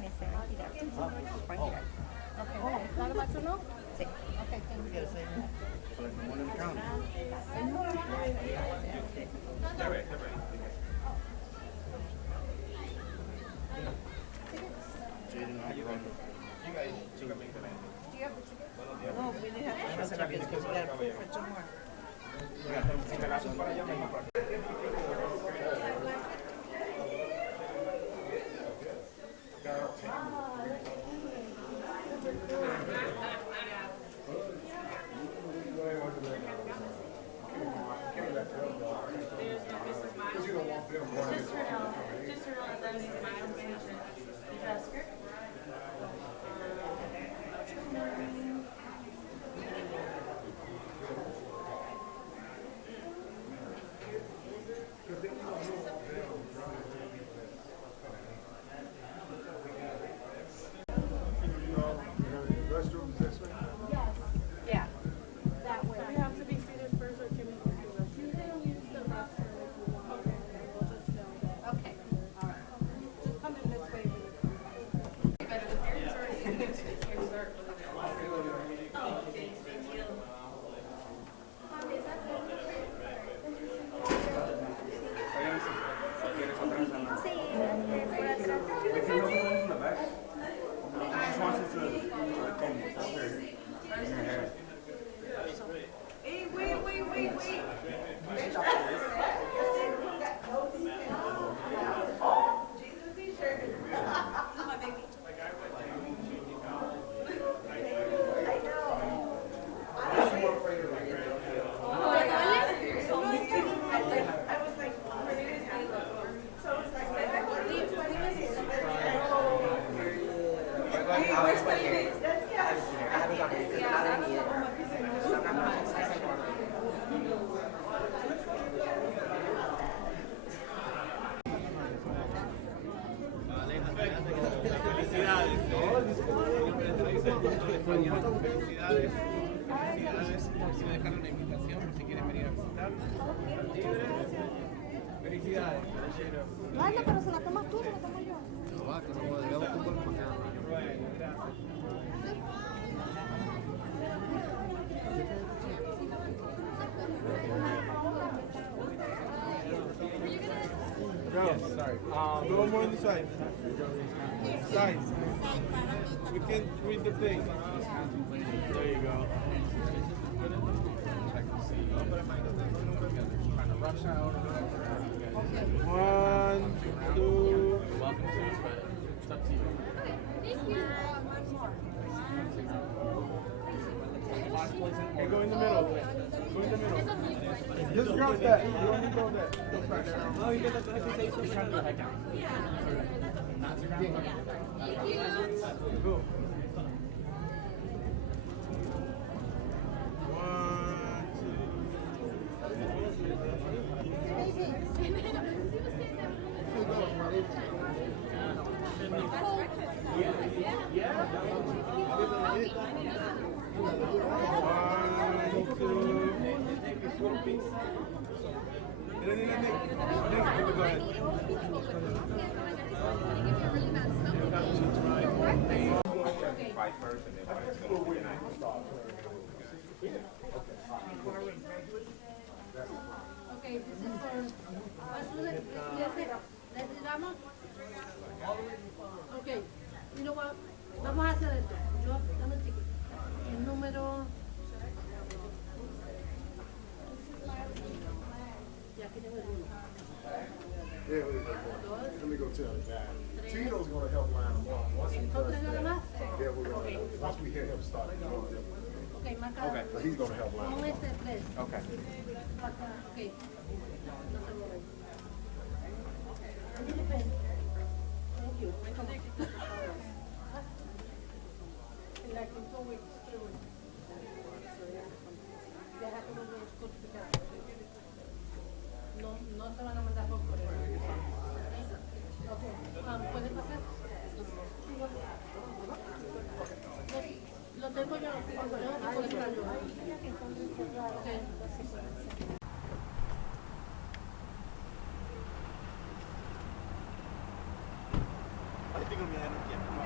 permanece, no gira. Pueden girar. Okay. None of us know? Sí. Okay, thank you. No, we didn't have to show tickets because we got approved for two more. Yeah. That way. We have to be seated first, or can we use the restroom? You can use the restroom if you want. Okay. We'll just know that. Okay. All right. Just come in this way. Felicidades. Si me dejaron una invitación por si quieren venir a visitar. Felicidades. Vale, pero se la tomas tú, se la tomo yo. No va, que no podemos fútbol mañana. Bueno, gracias. Yes, sorry. A little more on the side. Side. We can read the thing. There you go. One, two. Welcome to it, but it's up to you. Okay, go in the middle. Go in the middle. Just grab that. You don't need to go there. No, you get the presentation. Trying to do a head count. Go. Okay, this is for necesitamos. Okay, you know what? Vamos a hacer esto. Yo, dame el ticket. El número. Ya aquí tengo el uno. Yeah, let me go tell the guy. Tito's going to help line them up. Once he does that, yeah, we're going to, once we hear him start drawing them. Okay, marca. Okay. But he's going to help line Pon them up. este tres. Okay. Okay. No se mueven. Thank you. Like in 2 weeks, deja que los codificados. No se van a mandar por correo. Okay. ¿Pueden pasar? Lo tengo yo. Okay. Ahí tengo mi tiempo.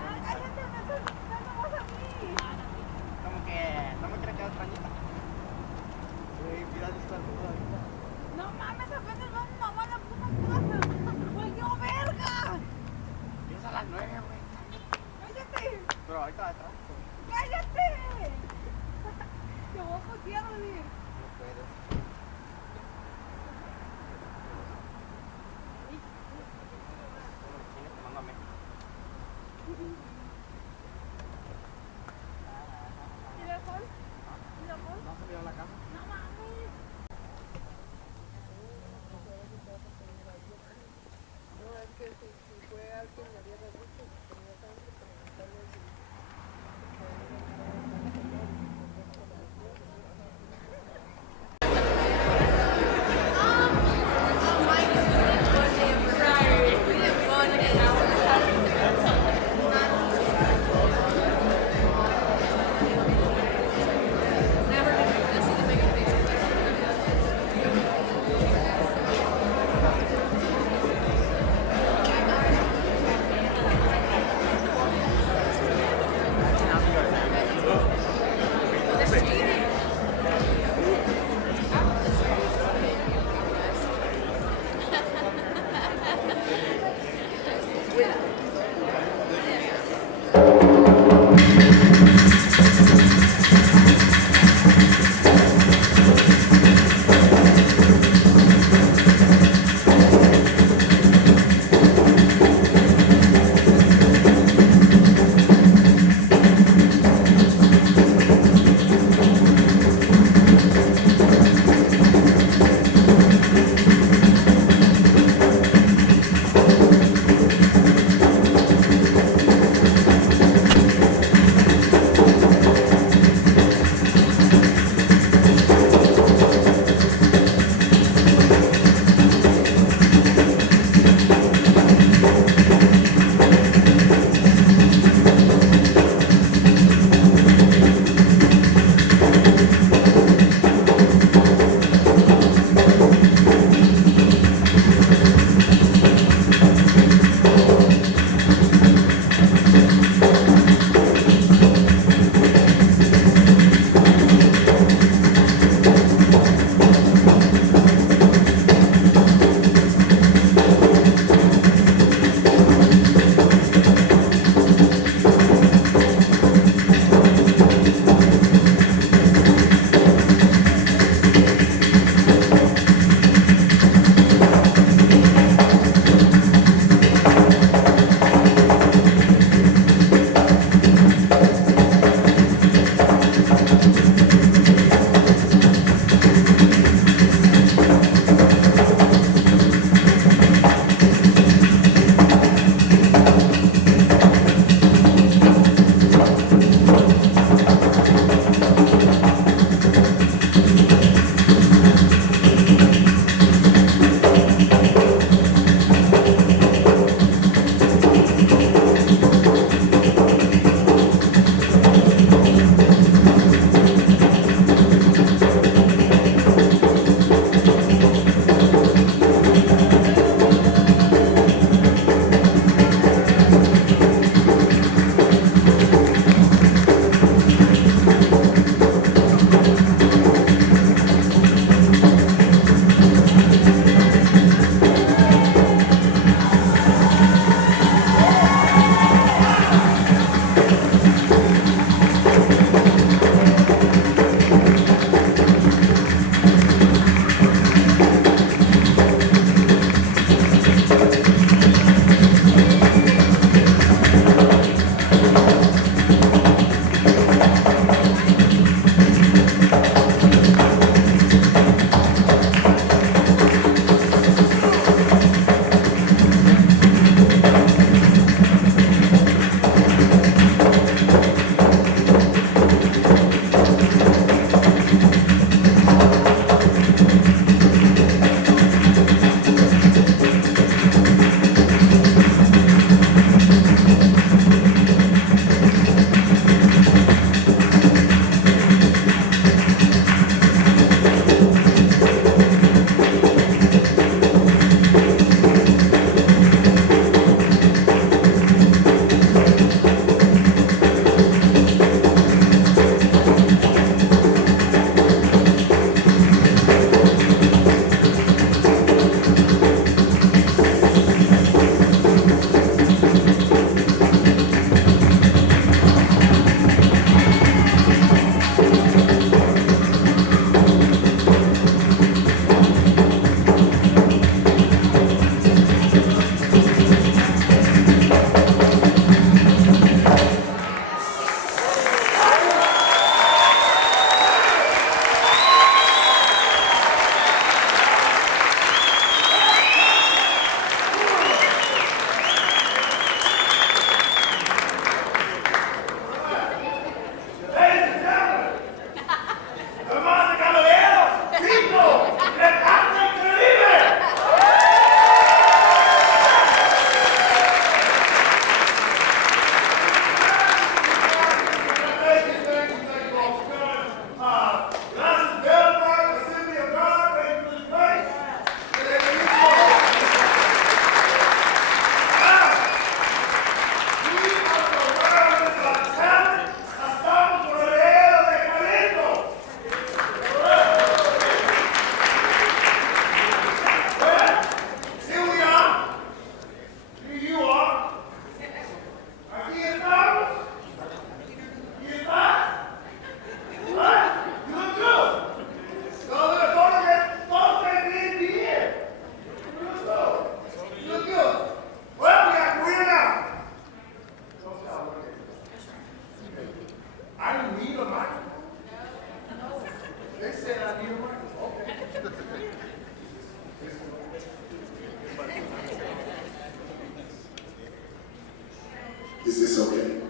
Is this okay?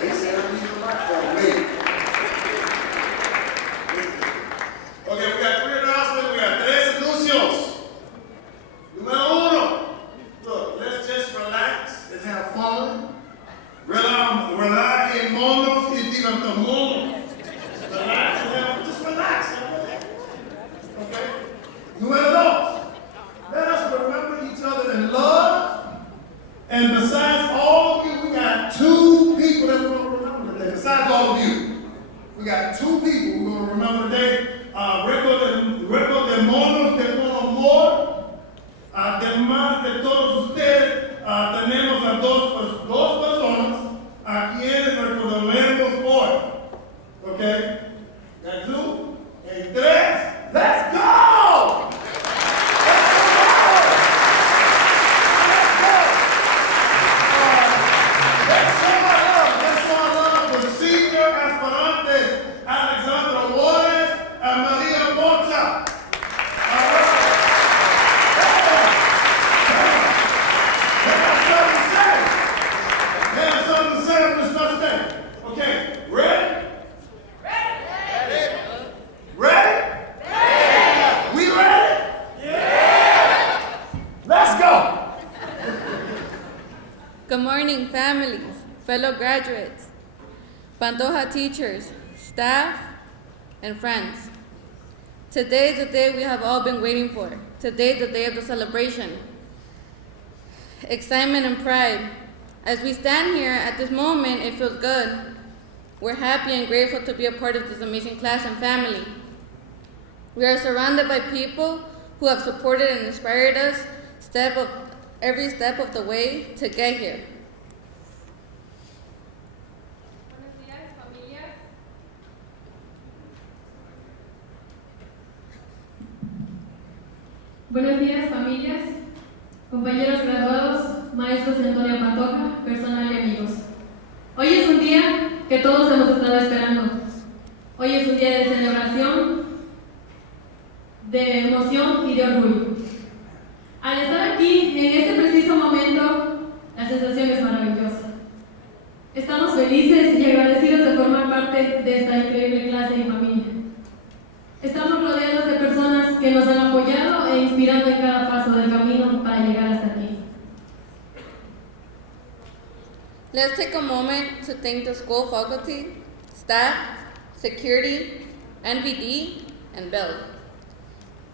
They said I need a microphone. Wait. Okay, we got 3 announcements. We got 3 anuncios. Número 1. Look, let's just relax and have fun. Relax en monos y divertamos. Relax, just relax. Okay? Número 2. Let us remember each other in love. And besides all of you, we got 2 people that we're going to remember today. Besides all of you, we got 2 people we're going to remember today. Recuerdo de monos de con amor. Además de todos ustedes, tenemos a dos personas a quienes recordaremos hoy. Okay? Got 2 and 3. Let's go! Let's show our love to senior aspirantes Alexandra Juarez and Maria Poncha. They have something to say on this special day. Okay, ready? Ready? We ready? Yeah! Let's go! Good morning, families, fellow graduates, Pantoja teachers, staff, and friends. Today is the day we have all been waiting for. Today is the day of the celebration. Excitement and pride. As we stand here at this moment, it feels good. We're happy and grateful to be a part of this amazing class and family. We are surrounded by people who have supported and inspired us every step of the way to get here. Buenos días, familias, compañeros graduados, maestros de Antonia Pantoja, personal y amigos. Hoy es un día que todos hemos estado esperando. Hoy es un día de celebración, de emoción y de orgullo. Al estar aquí, en este preciso momento, la sensación es maravillosa. Estamos felices y agradecidos de formar parte de esta increíble clase y familia. Estamos rodeados de personas que nos han apoyado e inspirado en cada paso del camino para llegar hasta aquí. Let's take a moment to thank the school faculty, staff, security, NVD, and Bill.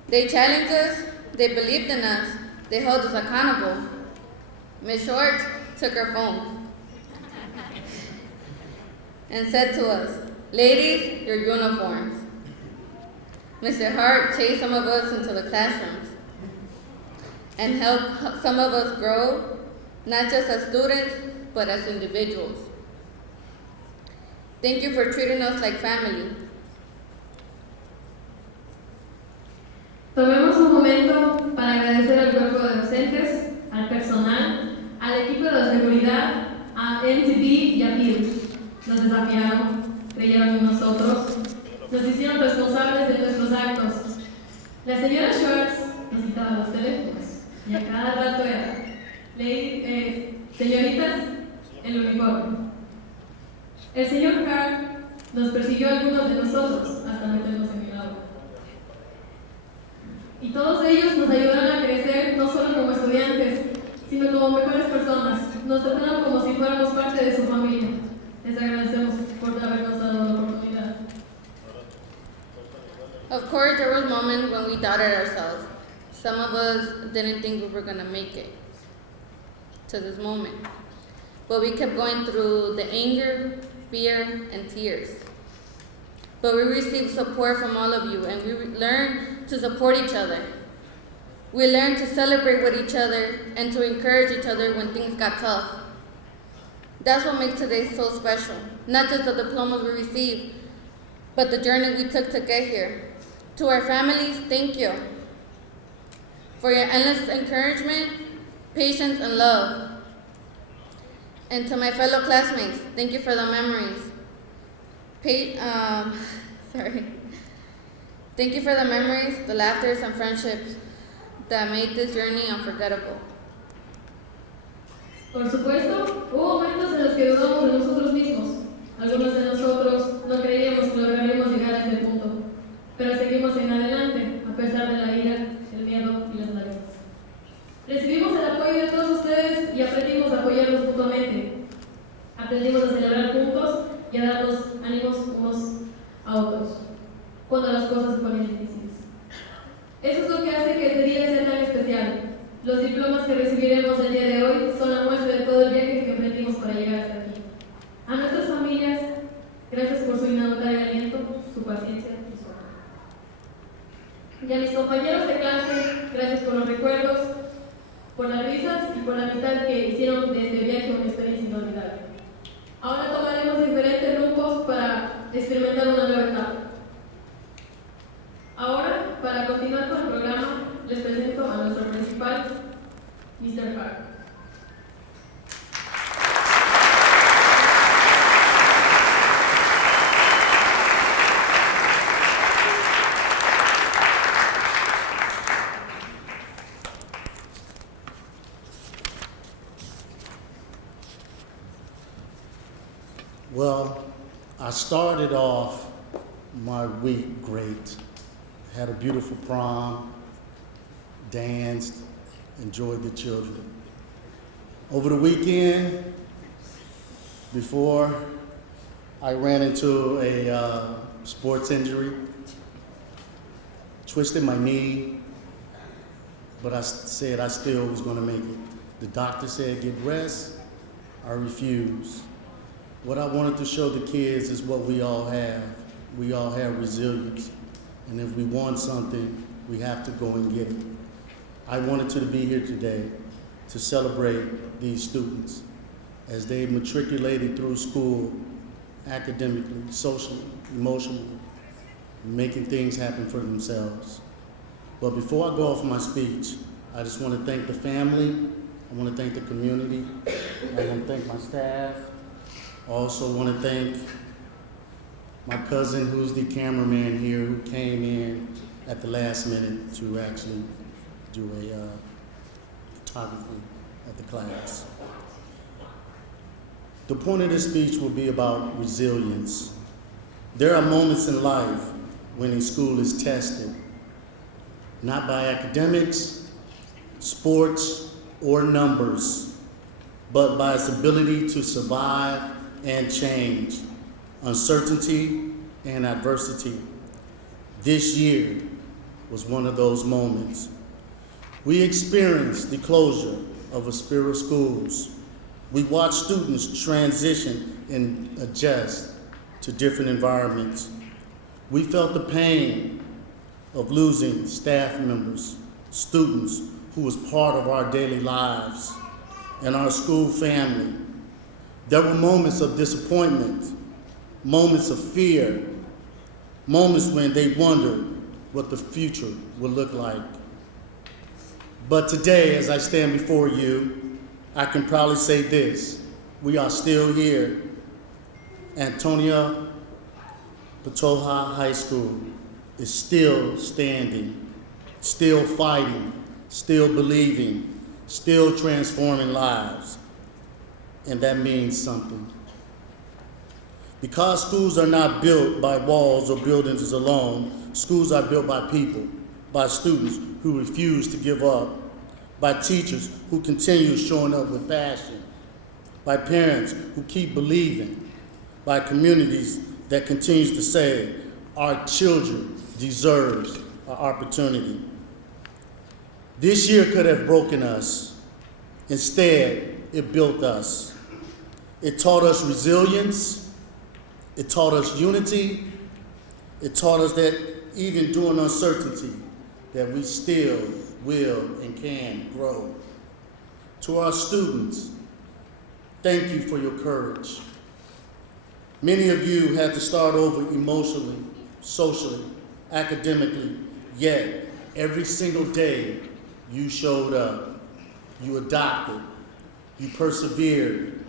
They challenged us, they believed in us, they held us accountable. Ms. Short took her phone and said to us, "Ladies, your uniforms." Mr. Hart chased some of us into the classrooms and helped some of us grow, not just as students, but as individuals. Thank you for treating us like family. Tomemos un momento para agradecer al cuerpo de docentes, al personal, al equipo de seguridad, a NCD y a PIL. Nos desafiaron, creyeron en nosotros, nos hicieron responsables de nuestros actos. La señora Schwartz nos citaba los teléfonos y a cada rato era, señoritas, el uniforme. El señor Carr nos persiguió a algunos de nosotros hasta meternos en el aula. Y todos ellos nos ayudaron a crecer no solo como estudiantes, sino como mejores personas. Nos trataron como si fuéramos parte de su familia. Les agradecemos por habernos dado la oportunidad. Of course, there was moments when we doubted ourselves. Some of us didn't think we were going to make it to this moment. But we kept going through the anger, fear, and tears. But we received support from all of you, and we learned to support each other. We learned to celebrate with each other and to encourage each other when things got tough. That's what makes today so special. Not just the diplomas we received, but the journey we took to get here. To our families, thank you for your endless encouragement, patience, and love. And to my fellow classmates, thank you for the memories. Thank you for the memories, the laughters, and friendships that made this journey unforgettable. Por supuesto, dudamos de nosotros mismos. Algunos de nosotros no creíamos que lograríamos llegar a este punto, pero seguimos en adelante, a pesar de la ira, el miedo y las lágrimas. Recibimos el apoyo de todos ustedes y aprendimos a apoyarnos mutuamente. Aprendimos a celebrar juntos y a darnos ánimos unos a otros, cuando las cosas se ponen difíciles. Eso es lo que hace que este día sea tan especial. Los diplomas que recibiremos el día de hoy son la muestra de todo el viaje que emprendimos para llegar hasta aquí. A nuestras familias, gracias por su inagotable aliento, su paciencia y su amor. Y a mis compañeros de clase, gracias por los recuerdos, por las risas y por la amistad que hicieron de este viaje una experiencia inolvidable. Ahora tomaremos diferentes rumbos para experimentar una nueva etapa. Ahora, para continuar con el programa, les presento a nuestro principal, Mr. Park. Well, I started off my week great. Had a beautiful prom, danced, enjoyed the children. Over the weekend, before I ran into a sports injury, twisted my knee, but I said I still was gonna make it. The doctor said get rest, I refused. What I wanted to show the kids is what we all have. We all have resilience. And if we want something, we have to go and get it. I wanted to be here today to celebrate these students as they matriculated through school academically, socially, emotionally, making things happen for themselves. But before I go off my speech, I just want to thank the family. I want to thank the community. I want to thank my staff. I also want to thank my cousin, who's the cameraman here, who came in at the last minute to actually do a photography of the class. The point of this speech will be about resilience. There are moments in life when a school is tested, not by academics, sports, or numbers, but by its ability to survive and change, uncertainty and adversity. This year was one of those moments. We experienced the closure of ASPIRA schools. We watched students transition and adjust to different environments. We felt the pain of losing staff members, students who was part of our daily lives and our school family. There were moments of disappointment, moments of fear, moments when they wondered what the future would look like. But today, as I stand before you, I can proudly say this: we are still here. Antonia Pantoja High School is still standing, still fighting, still believing, still transforming lives. And that means something. Because schools are not built by walls or buildings alone, schools are built by people, by students who refuse to give up, by teachers who continue showing up with passion, by parents who keep believing, by communities that continues to say, our children deserves an opportunity. This year could have broken us. Instead, it built us. It taught us resilience. It taught us unity. It taught us that even during uncertainty, that we still will and can grow. To our students, thank you for your courage. Many of you had to start over emotionally, socially, academically, yet every single day you showed up, you adopted, you persevered.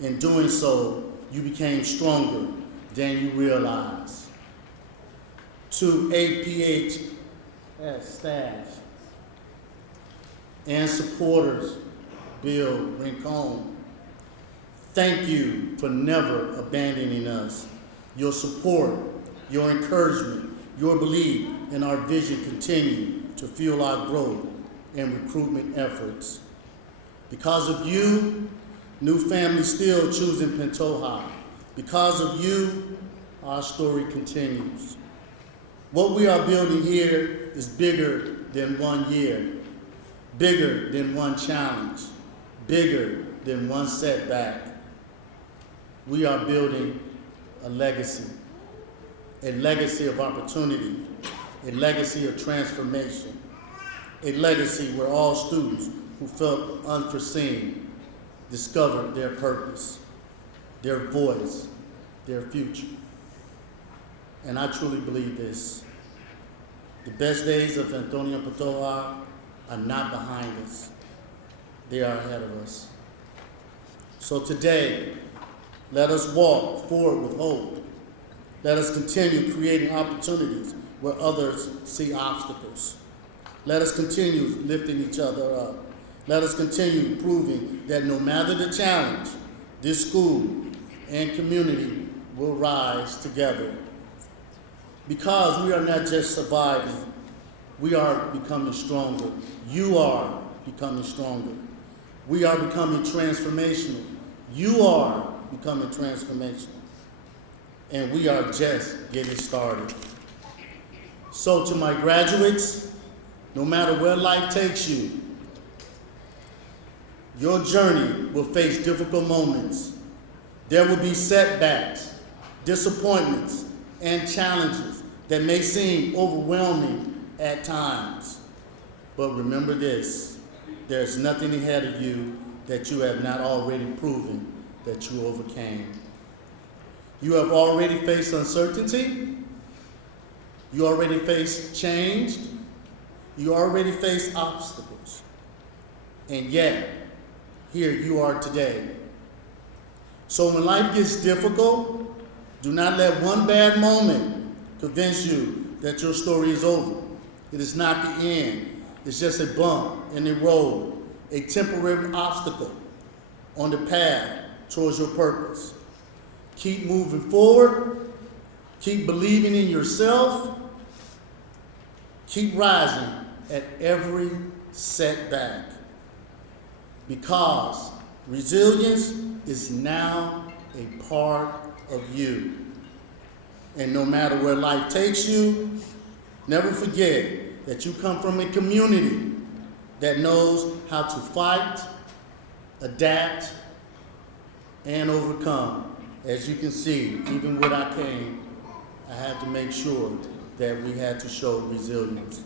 In doing so, you became stronger than you realized. To APHS staff and supporters, Bill Rincon, Thank you for never abandoning us. Your support, your encouragement, your belief in our vision continue to fuel our growth and recruitment efforts. Because of you, new families still choosing Pantoja. Because of you, our story continues. What we are building here is bigger than 1 year, bigger than one challenge, bigger than one setback. We are building a legacy of opportunity, a legacy of transformation, a legacy where all students who felt unforeseen discovered their purpose, their voice, their future. And I truly believe this. The best days of Antonia Pantoja are not behind us. They are ahead of us. So today, let us walk forward with hope. Let us continue creating opportunities where others see obstacles. Let us continue lifting each other up. Let us continue proving that no matter the challenge, this school and community will rise together. Because we are not just surviving, we are becoming stronger. You are becoming stronger. We are becoming transformational. You are becoming transformational. And we are just getting started. So to my graduates, no matter where life takes you, your journey will face difficult moments. There will be setbacks, disappointments, and challenges that may seem overwhelming at times. But remember this, there's nothing ahead of you that you have not already proven that you overcame. You have already faced uncertainty. You already faced change. You already faced obstacles. And yet, here you are today. So when life gets difficult, do not let one bad moment convince you that your story is over. It is not the end. It's just a bump in the road, a temporary obstacle on the path towards your purpose. Keep moving forward. Keep believing in yourself. Keep rising at every setback. Because resilience is now a part of you. And no matter where life takes you, never forget that you come from a community that knows how to fight, adapt, and overcome. As you can see, even when I came, I had to make sure that we had to show resilience.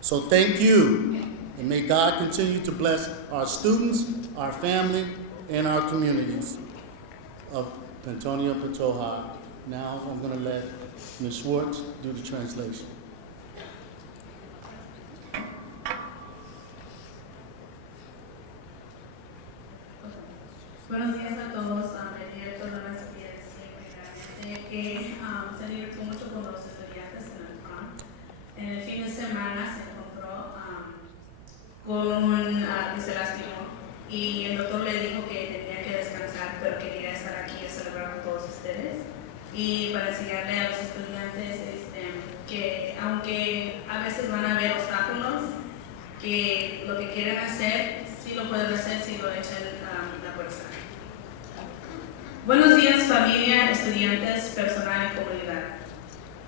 So thank you, and may God continue to bless our students, our family, and our communities of Antonia Pantoja. Now I'm going to let Ms. Schwartz do the translation. Buenos días a todos, el director de la realmente que se divirtió mucho con los estudiantes en el prom. En el fin de semana se encontró con que se lastimó y el doctor le dijo que tenía que descansar, pero quería estar aquí a celebrar con todos ustedes y para enseñarle a los estudiantes que aunque a veces van a haber obstáculos, que lo que quieren hacer, sí lo pueden hacer si lo echan la fuerza. Buenos días familia, estudiantes, personal y comunidad.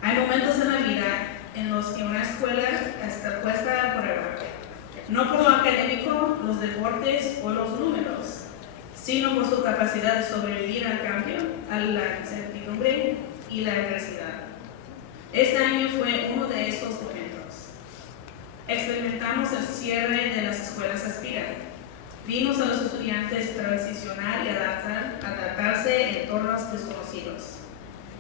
Hay momentos en la vida en los que una escuela está puesta a prueba, no por lo académico, los deportes o los números, sino por su capacidad de sobrevivir al cambio, a la incertidumbre y la adversidad. Este año fue uno de estos momentos. Experimentamos el cierre de las escuelas ASPIRA. Vimos a los estudiantes transicionar y adaptarse a entornos desconocidos.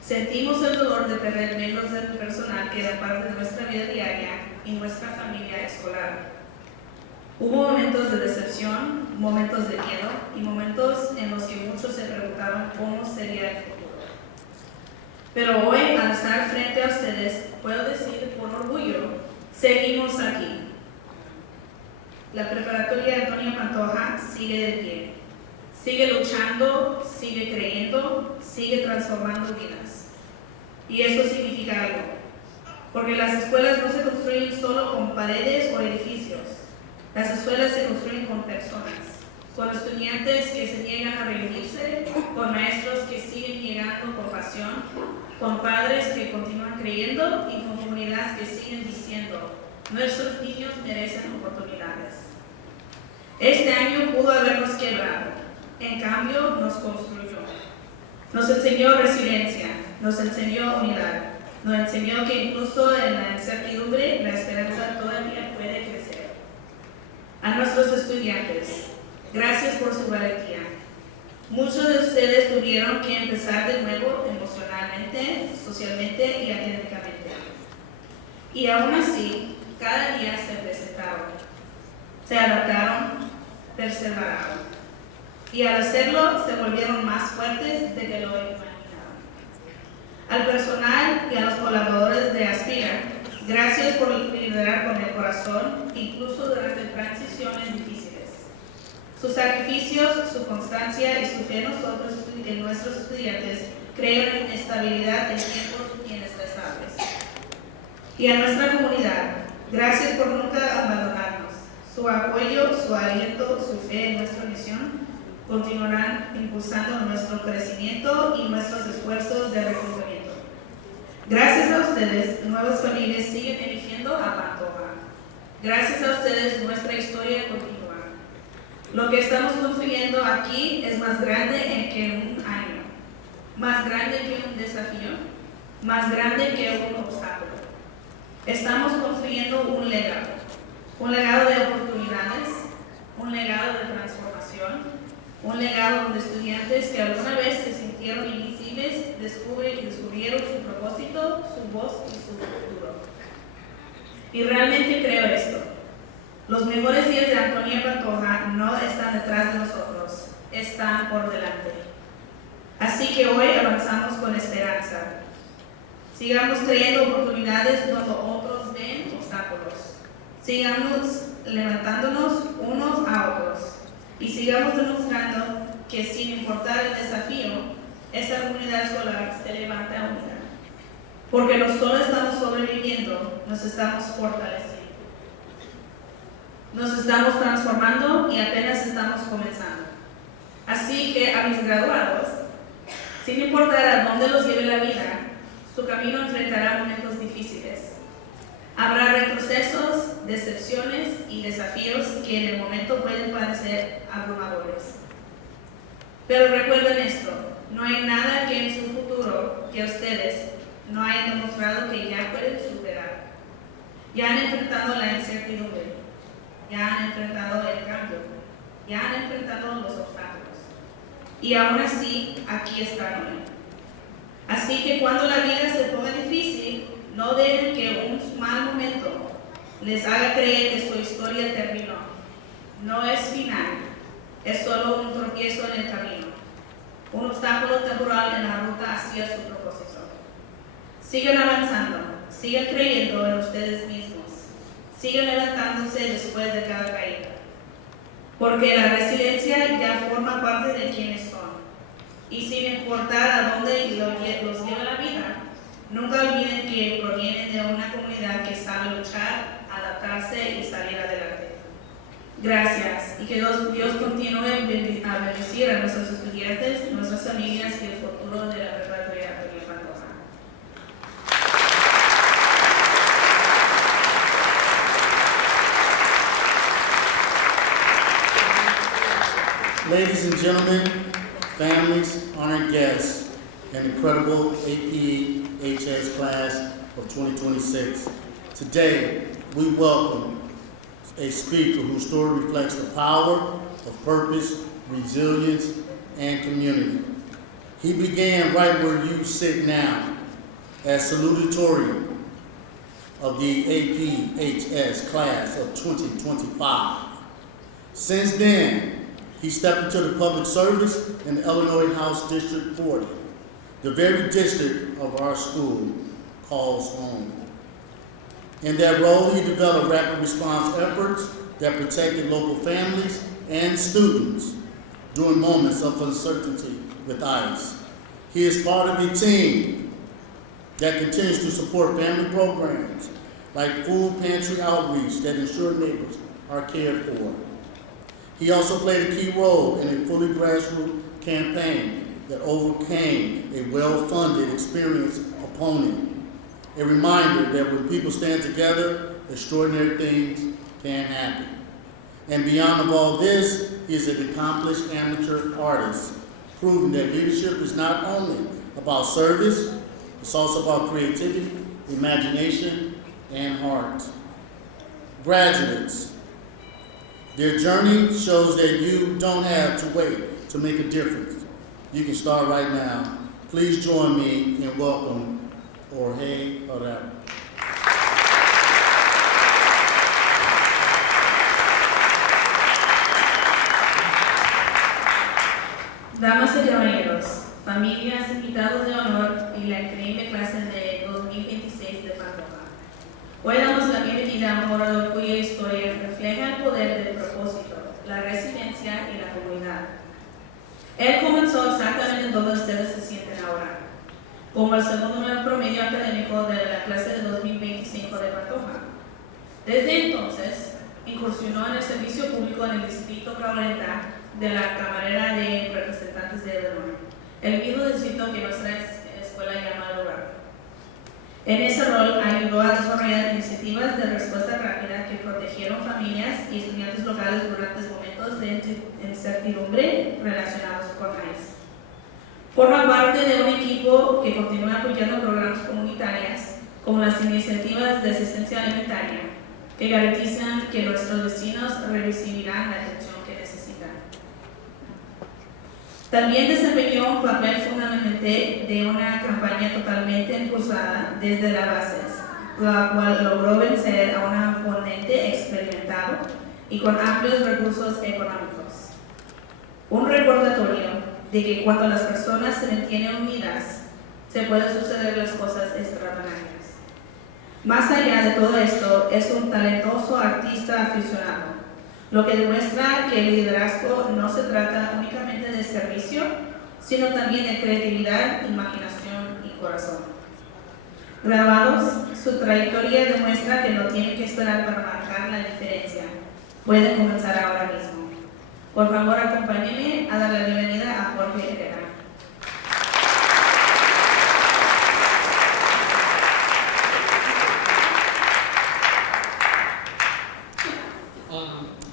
Sentimos el dolor de perder miembros del personal que era parte de nuestra vida diaria y nuestra familia escolar. Hubo momentos de decepción, momentos de miedo y momentos en los que muchos se preguntaban cómo sería el futuro. Pero hoy, al estar frente a ustedes, puedo decir con orgullo, seguimos aquí. La preparatoria Antonia Pantoja sigue de pie. Sigue luchando, sigue creyendo, sigue transformando vidas. Y eso significa algo, porque las escuelas no se construyen solo con paredes o edificios. Las escuelas se construyen con personas, con estudiantes que se niegan a rendirse, con maestros que siguen llegando con pasión, con padres que continúan creyendo y con comunidades que siguen diciendo, nuestros niños merecen oportunidades. Este año pudo habernos quebrado, en cambio nos construyó. Nos enseñó resiliencia, nos enseñó unidad, nos enseñó que incluso en la incertidumbre la esperanza todavía puede crecer. A nuestros estudiantes, gracias por su valentía. Muchos de ustedes tuvieron que empezar de nuevo emocionalmente, socialmente y académicamente. Y aún así, cada día se presentaron, se adaptaron, perseveraron. Y al hacerlo, se volvieron más fuertes de que lo imaginaban. Al personal y a los colaboradores de ASPIRA, gracias por liderar con el corazón, incluso durante transiciones difíciles. Sus sacrificios, su constancia y su fe en nuestros estudiantes crean estabilidad en tiempos inestresables. Y a nuestra comunidad, gracias por nunca abandonarnos. Su apoyo, su aliento, su fe en nuestra misión continuarán impulsando nuestro crecimiento y nuestros esfuerzos de reclutamiento. Gracias a ustedes, nuevas familias siguen eligiendo a Pantoja. Gracias a ustedes, nuestra historia continúa. Lo que estamos construyendo aquí es más grande que un año, más grande que un desafío, más grande que un obstáculo. Estamos construyendo un legado de oportunidades, un legado de transformación, un legado donde estudiantes que alguna vez se sintieron invisibles descubrieron su propósito, su voz y su futuro. Y realmente creo esto. Los mejores días de Antonia Pantoja no están detrás de nosotros, están por delante. Así que hoy avanzamos con esperanza. Sigamos creando oportunidades cuando otros ven obstáculos. Sigamos levantándonos unos a otros. Y sigamos demostrando que sin importar el desafío, esa comunidad escolar se levanta unida. Porque no solo estamos sobreviviendo, nos estamos fortaleciendo. Nos estamos transformando y apenas estamos comenzando. Así que a mis graduados, sin importar a dónde los lleve la vida, su camino enfrentará momentos difíciles. Habrá retrocesos, decepciones y desafíos que en el momento pueden parecer abrumadores. Pero recuerden esto, no hay nada que en su futuro que ustedes no hayan demostrado que ya pueden superar. Ya han enfrentado la incertidumbre, ya han enfrentado el cambio, ya han enfrentado los obstáculos. Y aún así, aquí están hoy. Así que cuando la vida se ponga difícil, no dejen que un mal momento les haga creer que su historia terminó. No es final, es solo un tropiezo en el camino, un obstáculo temporal en la ruta hacia su propósito. Sigan avanzando, sigan creyendo en ustedes mismos, sigan levantándose después de cada caída, porque la resiliencia ya forma parte de quienes son. Y sin importar a dónde los lleva la vida, nunca olviden que provienen de una comunidad que sabe luchar, adaptarse y salir adelante. Gracias, y que Dios continúe a bendecir a nuestros estudiantes, nuestras familias y el futuro de la preparatoria Antonia Pantoja. Ladies and gentlemen, families, honored guests, and incredible ASPIRA-HS class of 2026. Today, we welcome a speaker whose story reflects the power of purpose, resilience, and community. He began right where you sit now, as salutatorian of the ASPIRA-HS class of 2025. Since then, he stepped into the public service in the Illinois House District 40, the very district of our school calls home. In that role, he developed rapid response efforts that protected local families and students during moments of uncertainty with ICE. He is part of a team that continues to support family programs like food pantry outreach that ensure neighbors are cared for. He also played a key role in a fully grassroots campaign that overcame a well-funded, experienced opponent. A reminder that when people stand together, extraordinary things can happen. And beyond of all this, he is an accomplished amateur artist, proving that leadership is not only about service, it's also about creativity, imagination, and heart. Graduates, their journey shows that you don't have to wait to make a difference. You can start right now. Please join me in welcome Jorge Herrera. Damas y caballeros, familias, invitados de honor y la increíble clase de 2026 de Pantoja. Hoy damos la bienvenida a un orador cuya historia refleja el poder del propósito, la resiliencia y la comunidad. Él comenzó exactamente donde ustedes se sienten ahora, como el segundo promedio académico de la clase de 2025 de Pantoja. Desde entonces, incursionó en el servicio público en el Distrito 40 de la Cámara de Representantes de Illinois, el mismo distrito que nuestra escuela llama el hogar. En ese rol ayudó a desarrollar iniciativas de respuesta rápida que protegieron familias y estudiantes locales durante momentos de incertidumbre relacionados con ICE. Forma parte de un equipo que continúa apoyando programas comunitarios como las iniciativas de asistencia alimentaria que garantizan que nuestros vecinos recibirán la atención que necesitan. También desempeñó un papel fundamental de una campaña totalmente impulsada desde las bases, la cual logró vencer a un oponente experimentado y con amplios recursos económicos. Un recordatorio de que cuando las personas se mantienen unidas, se pueden suceder las cosas extraordinarias. Más allá de todo esto, es un talentoso artista aficionado, lo que demuestra que el liderazgo no se trata únicamente de servicio, sino también de creatividad, imaginación y corazón. Graduados, su trayectoria demuestra que no tienen que esperar para marcar la diferencia. Pueden comenzar ahora mismo. Por favor, acompáñenme a dar la bienvenida a Jorge Herrera.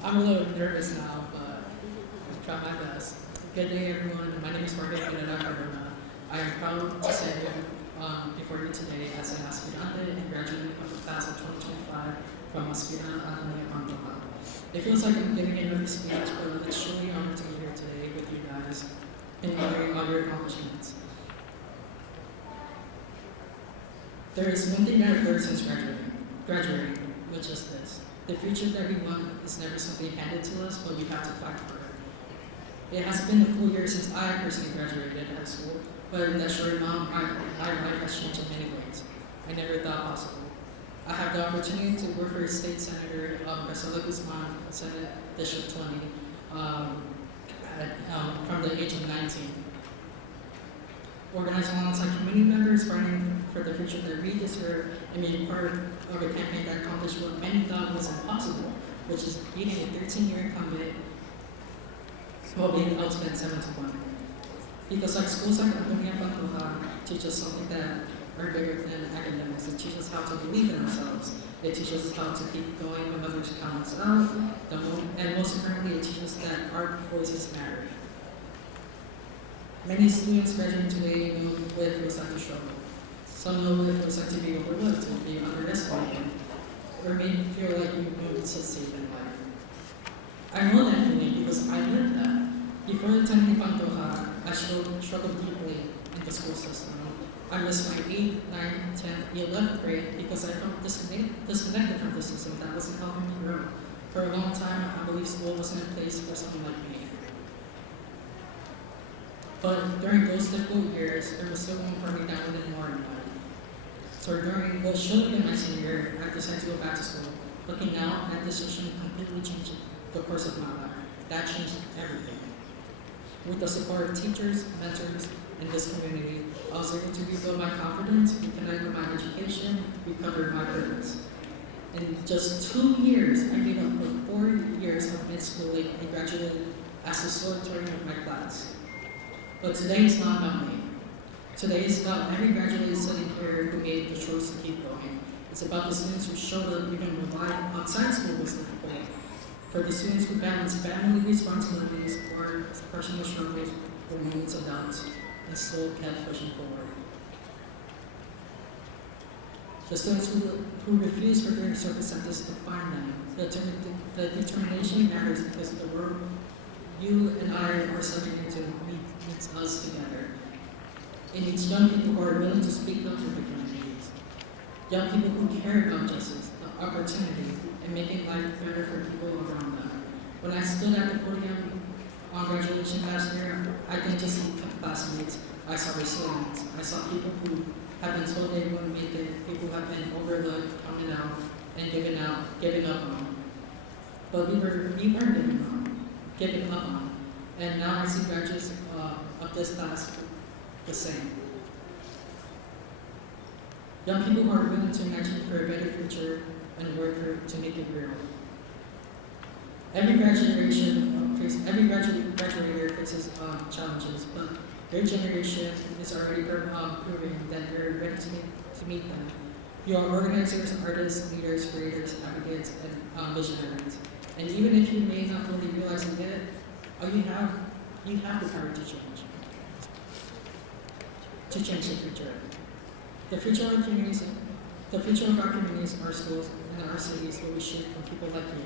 I'm a little nervous now, but I'll try my best. Good day, everyone. My name is Jorge Herrera Pantoja. I am proud to stand here before you today as an aspirante and graduate of the class of 2025 from ASPIRA-Antonia Pantoja. It feels like I'm giving another speech, but it's truly an honor to be here today with you guys and honoring all your accomplishments. There is one thing that I've heard since graduating, which is this. The future that we want is never something handed to us, but we have to fight for it. It has been a full year since I personally graduated high school, but in that short amount, my life has changed in many ways. I never thought possible. I have the opportunity to work for a state senator, Marcelo Guzman, Senate District 20, from the age of 19. Organizing alongside community members, fighting for the future that we deserve, and being part of a campaign that accomplished what many thought was impossible, which is beating a 13-year incumbent while being outspent 7-1. Because like schools like Antonia Pantoja teach us something that are bigger than academics. It teaches us how to believe in ourselves. It teaches us how to keep going when others count us out. And most importantly, it teaches us that our voices matter. Many students graduating today know what it feels like to struggle. Some know what it feels like to be overlooked, to be underestimated, or maybe feel like you won't succeed in life. I know that feeling because I learned that. Before attending Pantoja, I struggled deeply in the school system. I missed my 8th, 9th, 10th, 11th grade because I felt disconnected from the system that wasn't helping me grow. For a long time, I believed school wasn't a place for someone like me. But during those difficult years, there was still one part of me that wanted more in life. So during what should have been my senior year, I decided to go back to school. Looking now, that decision completely changed the course of my life. That changed everything. With the support of teachers, mentors, and this community, I was able to rebuild my confidence, reconnect with my education, recover my purpose. In just 2 years, I made up for 4 years of mid-schooling and graduated as the salutatorian of my class. But today is not about me. Today is about every graduate sitting here who made the choice to keep going. It's about the students who showed up even when life outside school was difficult. For the students who balanced family responsibilities or personal struggles or moments of doubt and still kept pushing forward. The students who refused for their circumstances to find them. The determination matters because the world you and I are stepping into meets us together. It needs young people who are willing to speak up for their communities. Young people who care about justice, the opportunity, and making life better for people around them. When I stood at the podium on graduation last year, I didn't just see classmates, I saw resilience. I saw people who have been told they wouldn't make it, people who have been overlooked, coming out, and giving up on. But we weren't giving up on. And now I see graduates of this class the same. Young people who are willing to imagine for a better future and work to make it real. Every graduator faces challenges, but their generation is already proving that they're ready to meet them. You are organizers, artists, leaders, creators, advocates, and visionaries. And even if you may not fully realize it yet, you have the power to change the future. The future of our communities, our schools, and our cities will be shaped from people like you.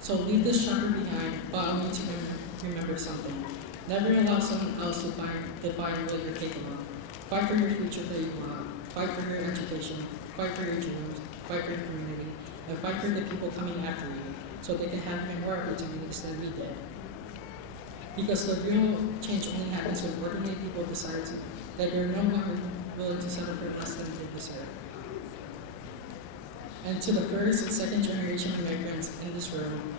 So leave this chapter behind, but I want you to remember something. Never allow someone else to define what you're capable of. Fight for your future that you want. Fight for your education. Fight for your dreams. Fight for your community. And fight for the people coming after you, so they can have more opportunities than we did. Because the real change only happens when ordinary people decide that they're no longer willing to settle for less than they deserve. And to the first and second generation immigrants in this room,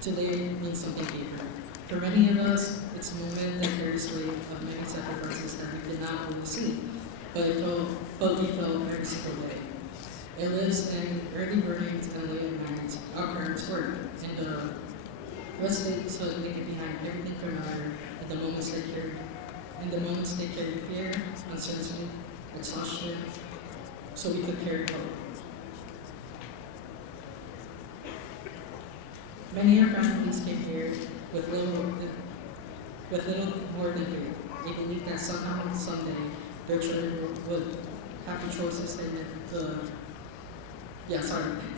today means something deeper. For many of us, it's a moment that carries weight of many sacrifices that we did not always see, but we felt every single day. It lives in early mornings and late nights, our parents' work, and the rest they decided to leave behind everything familiar in the moments they carried fear, uncertainty, exhaustion, so we could carry hope. Many of our families came here with little more than faith. They believed that somehow, someday, their children would have the choices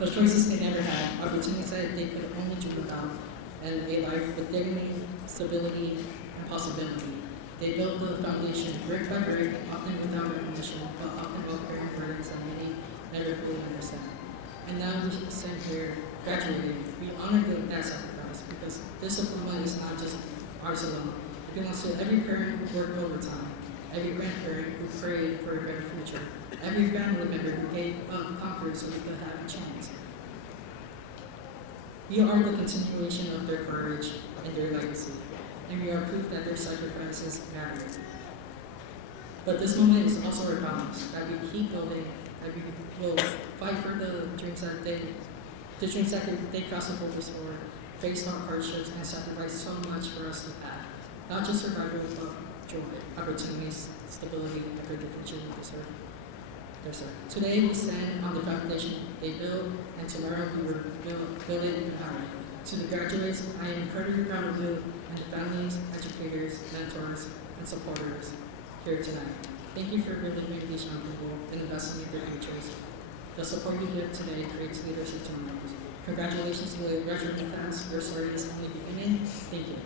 those choices they never had, opportunities that they could only dream about, and a life with dignity, stability, and possibility. They built the foundation brick by brick, often without recognition, but often while carrying burdens that many never fully understand. And now we stand here, graduating. We honor that sacrifice because this diploma is not just ours alone. It belongs to every parent who worked overtime, every grandparent who prayed for a better future, every family member who gave up comfort so we could have a chance. We are the continuation of their courage and their legacy, and we are proof that their sacrifices matter. But this moment is also a promise that we keep building, that we will fight for the dreams that they crossed the borders for, faced on hardships, and sacrificed so much for us to have. Not just survival, but joy, opportunities, stability, and for the future we deserve. Today we stand on the foundation they build, and tomorrow we will build it even higher. To the graduates, I am incredibly proud of you and the families, educators, mentors, and supporters here tonight. Thank you for believing in these young people and investing in their futures. The support you give today creates leadership tomorrow. Congratulations to the graduating class. Your story is only beginning. Thank you.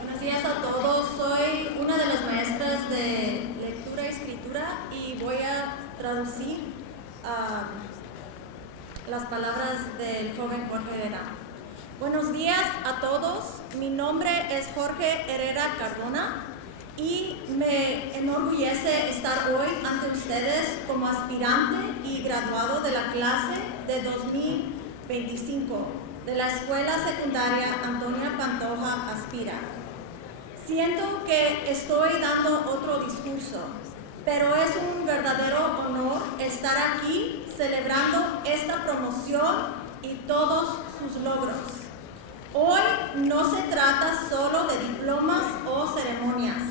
Buenos días a todos. Soy una de las maestras de lectura y escritura y voy a traducir las palabras del joven Jorge Herrera. Buenos días a todos. Mi nombre es Jorge Herrera Cardona y me enorgullece estar hoy ante ustedes como aspirante y graduado de la clase de 2025 de la Escuela Secundaria Antonia Pantoja Aspira. Siento que estoy dando otro discurso, pero es un verdadero honor estar aquí celebrando esta promoción y todos sus logros. Hoy no se trata solo de diplomas o ceremonias.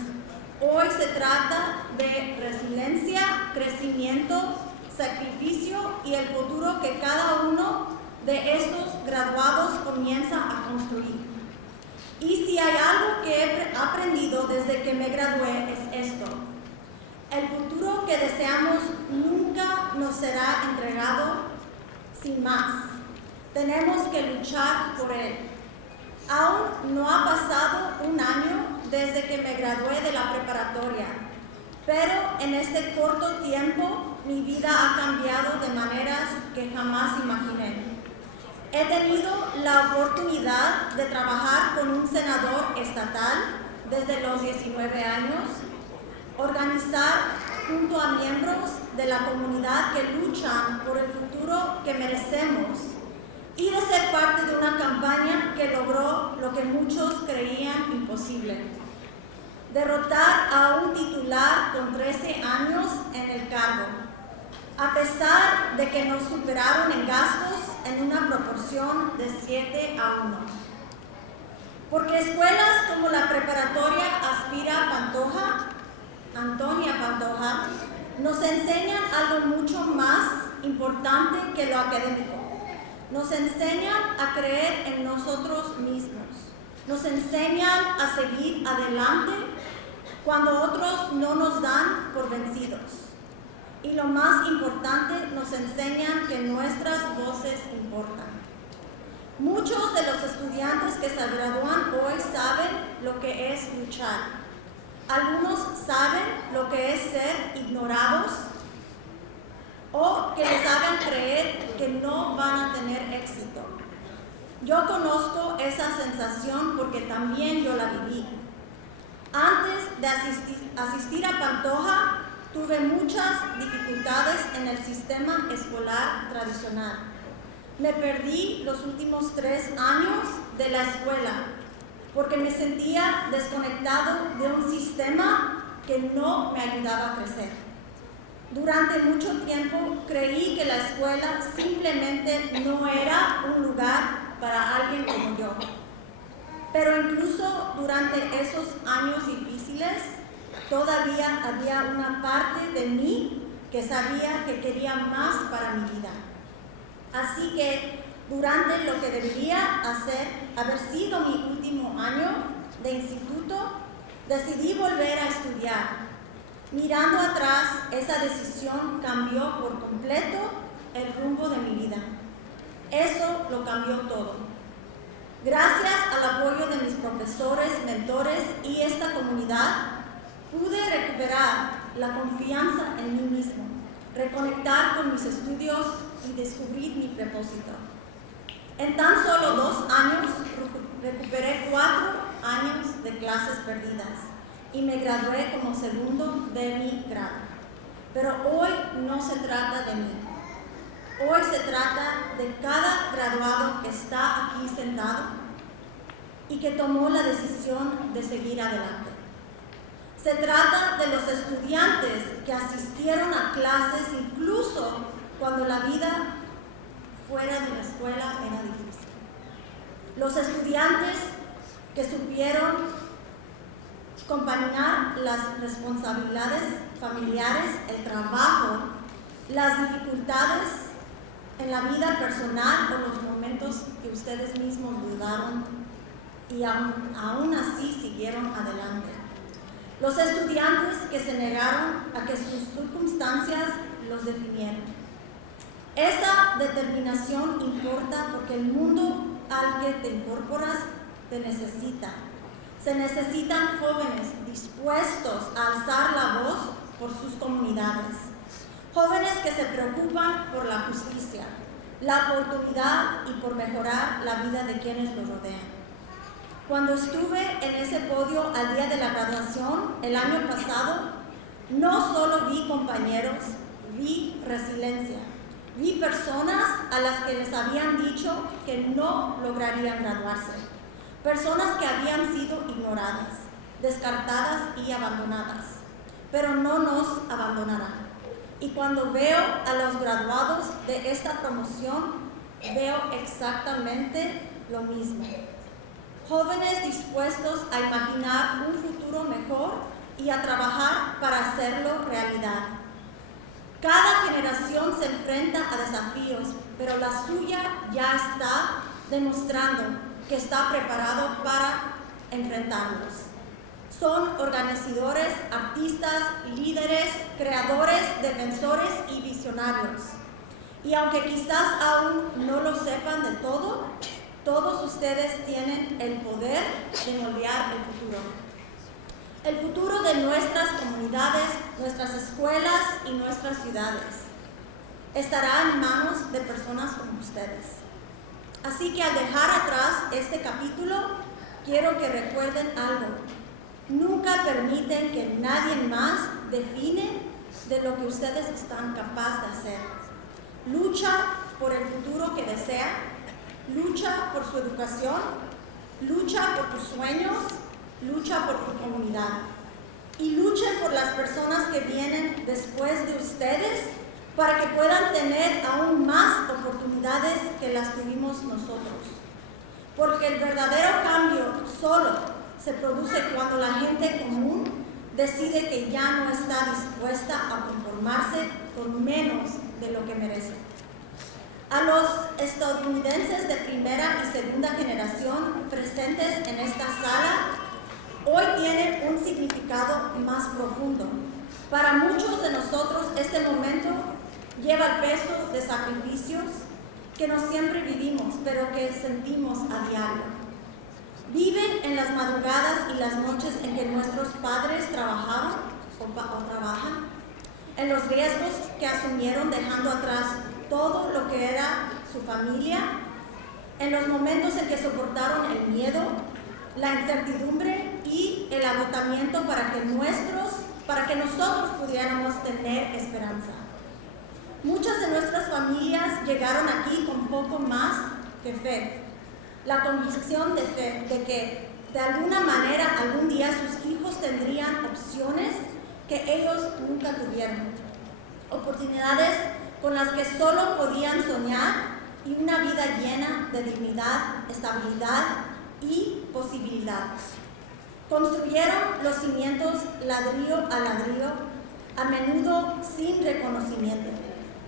Hoy se trata de resiliencia, crecimiento, sacrificio y el futuro que cada uno de estos graduados comienza a construir. Y si hay algo que he aprendido desde que me gradué es esto: el futuro que deseamos nunca nos será entregado sin más. Tenemos que luchar por él. Aún no ha pasado un año desde que me gradué de la preparatoria, pero en este corto tiempo mi vida ha cambiado de maneras que jamás imaginé. He tenido la oportunidad de trabajar con un senador estatal desde los 19 años, organizar junto a miembros de la comunidad que luchan por el futuro que merecemos y de ser parte de una campaña que logró lo que muchos creían imposible: derrotar a un titular con 13 años en el cargo, a pesar de que nos superaron en gastos en una proporción de 7-1. Porque escuelas como la preparatoria ASPIRA-Antonia Pantoja nos enseñan algo mucho más importante que lo académico. Nos enseñan a creer en nosotros mismos. Nos enseñan a seguir adelante cuando otros no nos dan por vencidos. Y lo más importante, nos enseñan que nuestras voces importan. Muchos de los estudiantes que se gradúan hoy saben lo que es luchar. Algunos saben lo que es ser ignorados o que les hagan creer que no van a tener éxito. Yo conozco esa sensación porque también yo la viví. Antes de asistir a Pantoja, tuve muchas dificultades en el sistema escolar tradicional. Me perdí los últimos 3 años de la escuela porque me sentía desconectado de un sistema que no me ayudaba a crecer. Durante mucho tiempo creí que la escuela simplemente no era un lugar para alguien como yo. Pero incluso durante esos años difíciles, todavía había una parte de mí que sabía que quería más para mi vida. Así que durante lo que debería haber sido mi último año de instituto, decidí volver a estudiar. Mirando atrás, esa decisión cambió por completo el rumbo de mi vida. Eso lo cambió todo. Gracias al apoyo de mis profesores, mentores y esta comunidad, pude recuperar la confianza en mí mismo, reconectar con mis estudios y descubrir mi propósito. En tan solo 2 años recuperé 4 años de clases perdidas y me gradué como segundo de mi grado. Pero hoy no se trata de mí. Hoy se trata de cada graduado que está aquí sentado y que tomó la decisión de seguir adelante. Se trata de los estudiantes que asistieron a clases incluso cuando la vida fuera de la escuela era difícil. Los estudiantes que supieron compaginar las responsabilidades familiares, el trabajo, las dificultades en la vida personal o los momentos que ustedes mismos dudaron y aún así siguieron adelante. Los estudiantes que se negaron a que sus circunstancias los definieran. Esa determinación importa porque el mundo al que te incorporas te necesita. Se necesitan jóvenes dispuestos a alzar la voz por sus comunidades. Jóvenes que se preocupan por la justicia, la oportunidad y por mejorar la vida de quienes los rodean. Cuando estuve en ese podio al día de la graduación el año pasado, no solo vi compañeros, vi resiliencia. Vi personas a las que les habían dicho que no lograrían graduarse. Personas que habían sido ignoradas, descartadas y abandonadas. Pero no nos abandonarán. Y cuando veo a los graduados de esta promoción, veo exactamente lo mismo. Jóvenes dispuestos a imaginar un futuro mejor y a trabajar para hacerlo realidad. Cada generación se enfrenta a desafíos, pero la suya ya está demostrando que está preparado para enfrentarlos. Son organizadores, artistas, líderes, creadores, defensores y visionarios. Y aunque quizás aún no lo sepan de todo, todos ustedes tienen el poder de moldear el futuro. El futuro de nuestras comunidades, nuestras escuelas y nuestras ciudades estará en manos de personas como ustedes. Así que al dejar atrás este capítulo, quiero que recuerden algo. Nunca permiten que nadie más define de lo que ustedes están capaces de hacer. Lucha por el futuro que desea, lucha por su educación, lucha por tus sueños, lucha por tu comunidad y luchen por las personas que vienen después de ustedes para que puedan tener aún más oportunidades que las tuvimos nosotros. Porque el verdadero cambio solo se produce cuando la gente común decide que ya no está dispuesta a conformarse con menos de lo que merece. A los estadounidenses de primera y segunda generación presentes en esta sala, hoy tiene un significado más profundo. Para muchos de nosotros este momento lleva el peso de sacrificios que no siempre vivimos, pero que sentimos a diario. Viven en las madrugadas y las noches en que nuestros padres trabajaban o trabajan, en los riesgos que asumieron dejando atrás todo lo que era su familia, en los momentos en que soportaron el miedo, la incertidumbre y el agotamiento para que nosotros pudiéramos tener esperanza. Muchas de nuestras familias llegaron aquí con poco más que fe. La convicción de fe de que de alguna manera algún día sus hijos tendrían opciones que ellos nunca tuvieron. Oportunidades con las que solo podían soñar y una vida llena de dignidad, estabilidad y posibilidades. Construyeron los cimientos ladrillo a ladrillo, a menudo sin reconocimiento,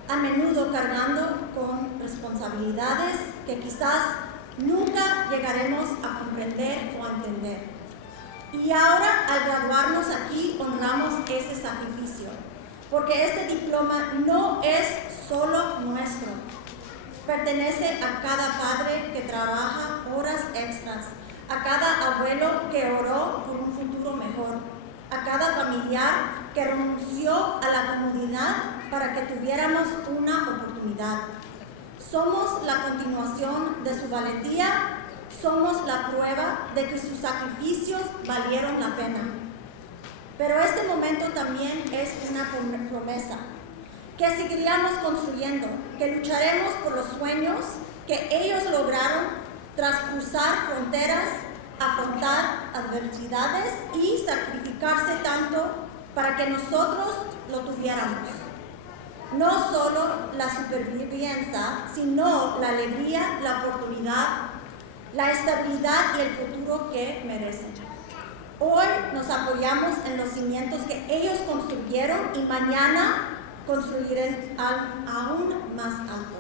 a menudo cargando con responsabilidades que quizás nunca llegaremos a comprender o a entender. Y ahora, al graduarnos aquí, honramos ese sacrificio, porque este diploma no es solo nuestro. Pertenece a cada padre que trabaja horas extras, a cada abuelo que oró por un futuro mejor, a cada familiar que renunció a la comodidad para que tuviéramos una oportunidad. Somos la continuación de su valentía, somos la prueba de que sus sacrificios valieron la pena. Pero este momento también es una promesa, que seguiríamos construyendo, que lucharemos por los sueños que ellos lograron tras cruzar fronteras, afrontar adversidades y sacrificarse tanto para que nosotros lo tuviéramos. No solo la supervivencia, sino la alegría, la oportunidad, la estabilidad y el futuro que merecen. Hoy nos apoyamos en los cimientos que ellos construyeron y mañana construirán aún más alto.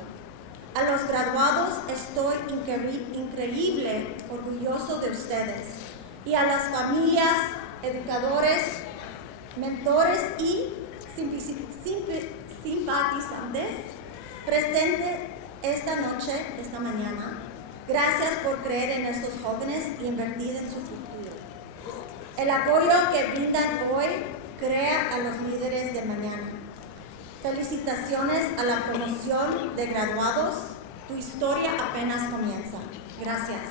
A los graduados estoy increíble orgulloso de ustedes y a las familias, educadores, mentores y simpatizantes presentes esta mañana. Gracias por creer en estos jóvenes y invertir en su futuro. El apoyo que brindan hoy crea a los líderes de mañana. Felicitaciones a la promoción de graduados. Tu historia apenas comienza. Gracias.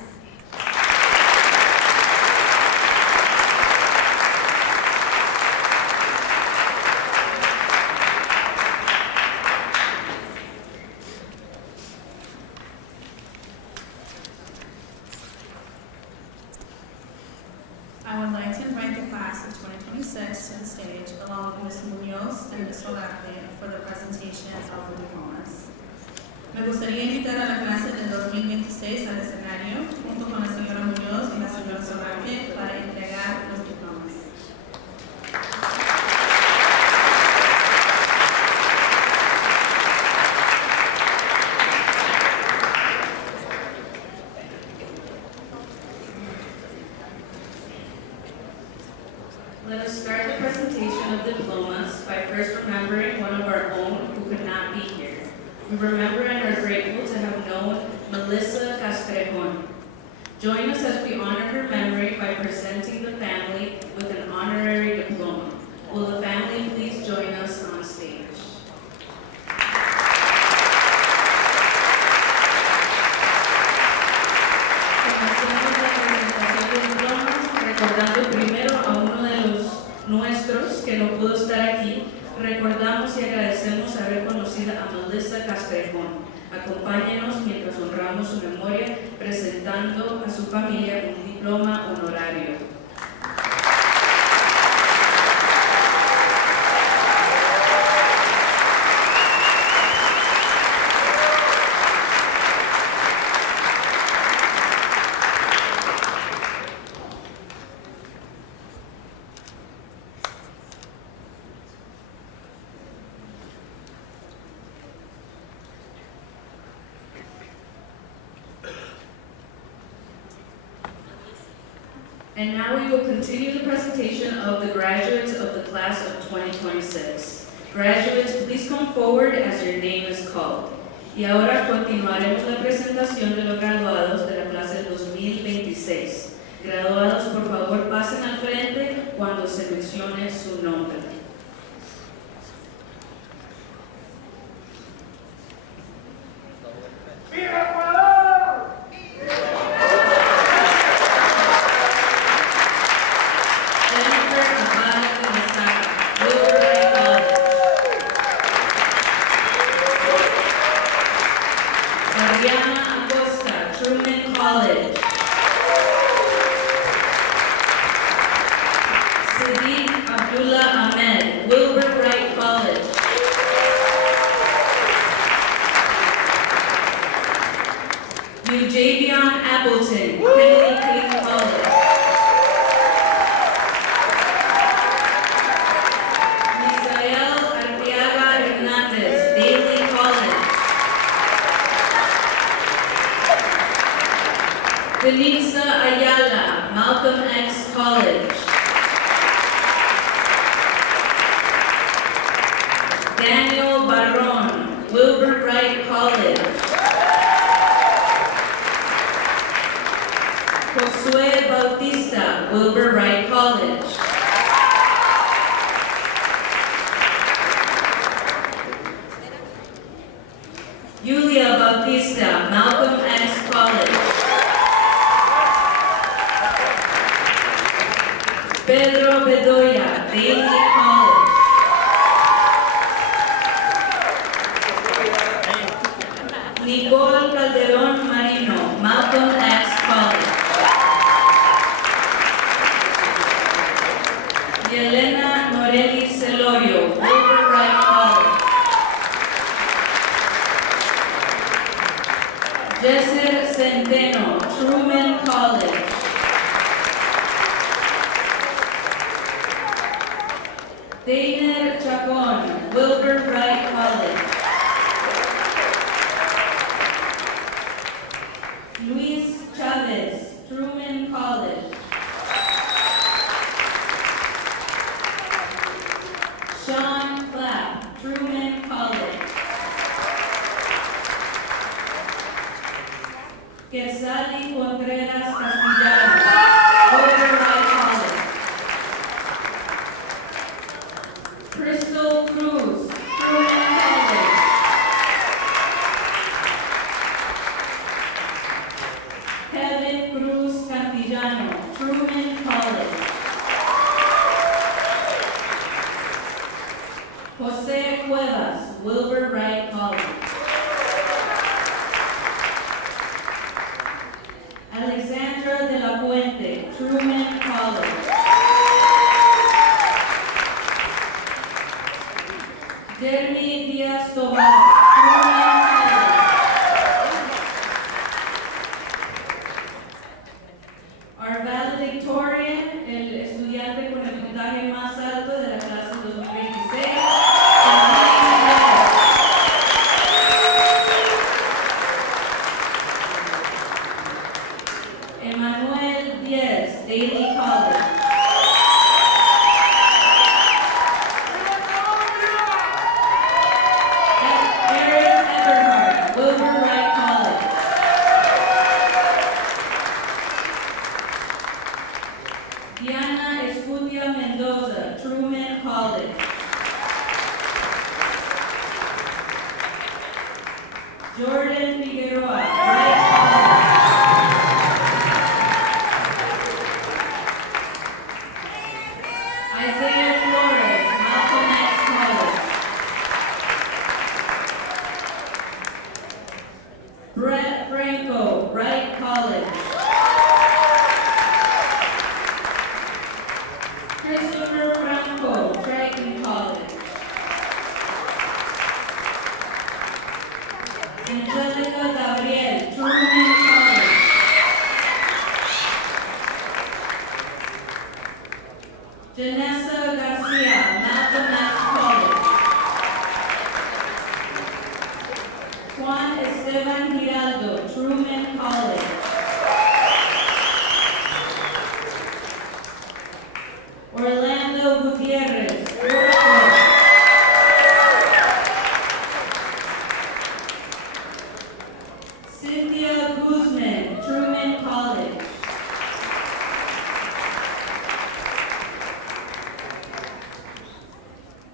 Ms. Muñoz and Ms. Solarte for the presentation of the diplomas. Me gustaría invitar a la clase de 2026 al escenario, junto con la señora Muñoz y la señora Solarte, para entregar los diplomas. Let us start the presentation of diplomas by first remembering one of our own who could not be here. We remember and are grateful to have known Melissa Castrejon. Join us as we honor her memory by presenting the family with an honorary diploma. Will the family please join us on stage? Comencemos la presentación de diplomas recordando primero a uno de los nuestros que no pudo estar aquí. Recordamos y agradecemos haber conocido a Melissa Castrejón. Acompáñenos mientras honramos su memoria presentando a su familia un diploma honorario. And now we will continue the presentation of the graduates of the class of 2026. Graduates, please come forward as your name is called. Y ahora continuaremos la presentación de los graduados de la clase 2026. Graduados, por favor, pasen al frente cuando se mencione su nombre. Jeremy Díaz Tobar, Truman College. Our valedictorian, el estudiante con el puntaje más alto de la clase 2026, Emmanuel Díaz, Daly College. Eric Eberhard, Wilbur Wright College. Diana Escutia Mendoza, Truman College. Jordan Figueroa, Wright College. Isaiah Flores, Malcolm X College. Brett Franco, Wright College. Christopher Franco, Triton College. Angelica Gabriel, Truman College. Janessa Garcia, Malcolm X College. Juan Esteban Giraldo, Truman College. Orlando Gutierrez, Brooklyn. Cynthia Guzman, Truman College.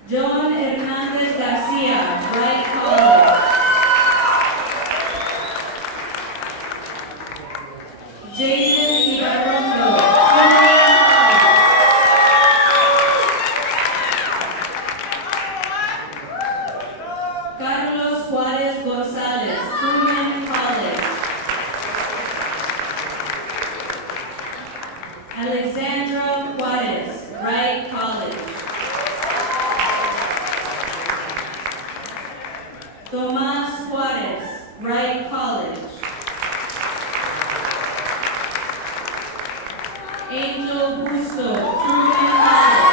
John Hernandez Garcia, Wright College. Jaden Ibarrondo, Truman College. Carlos Juárez González, Truman College. Alexandra Juárez, Wright College. Tomás Juárez, Wright College. Angel Busto, Truman College.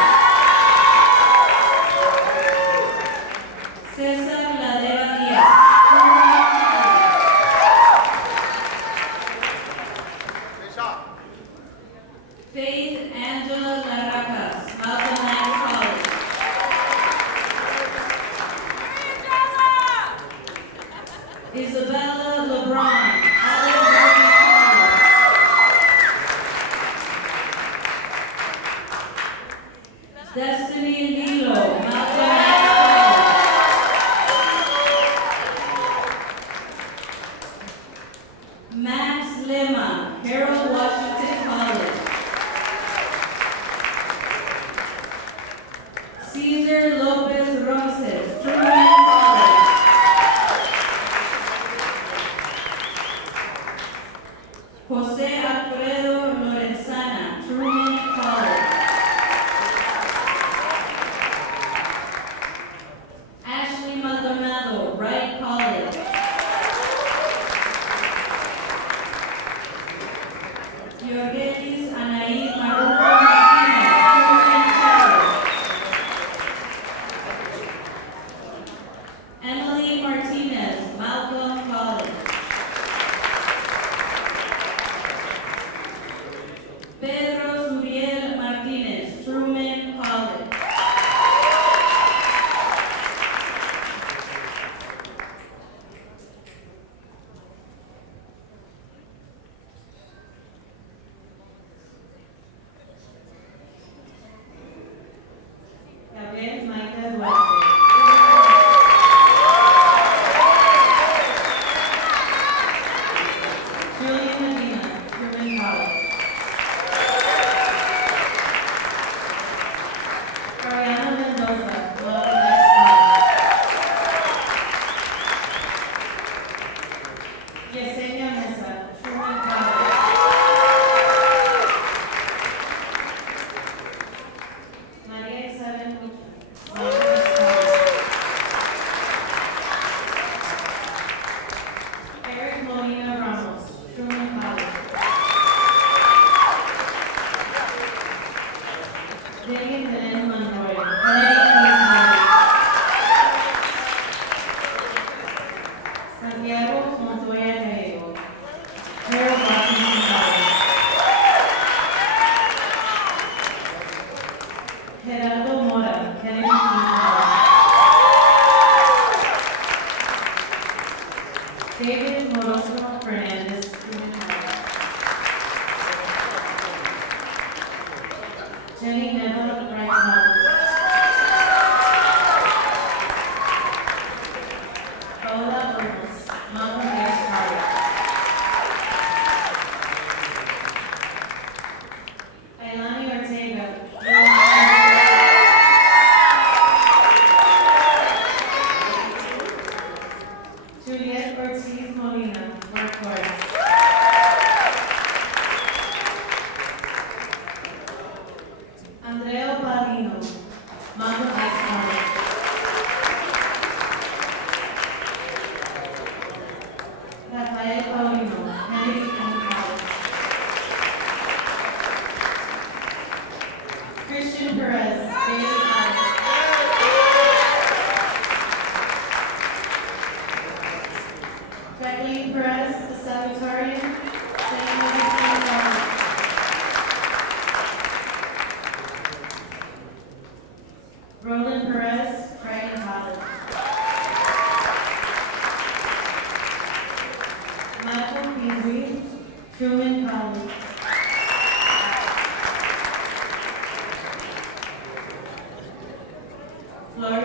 César Ladera Díaz, Truman College. Faith Angela Larracas, Malcolm X College. Isabella LeBron, Olive Garden College. Destiny Lilo, Malcolm X College. Max Lema, Harold Washington College. Cesar Lopez Roses, Truman College.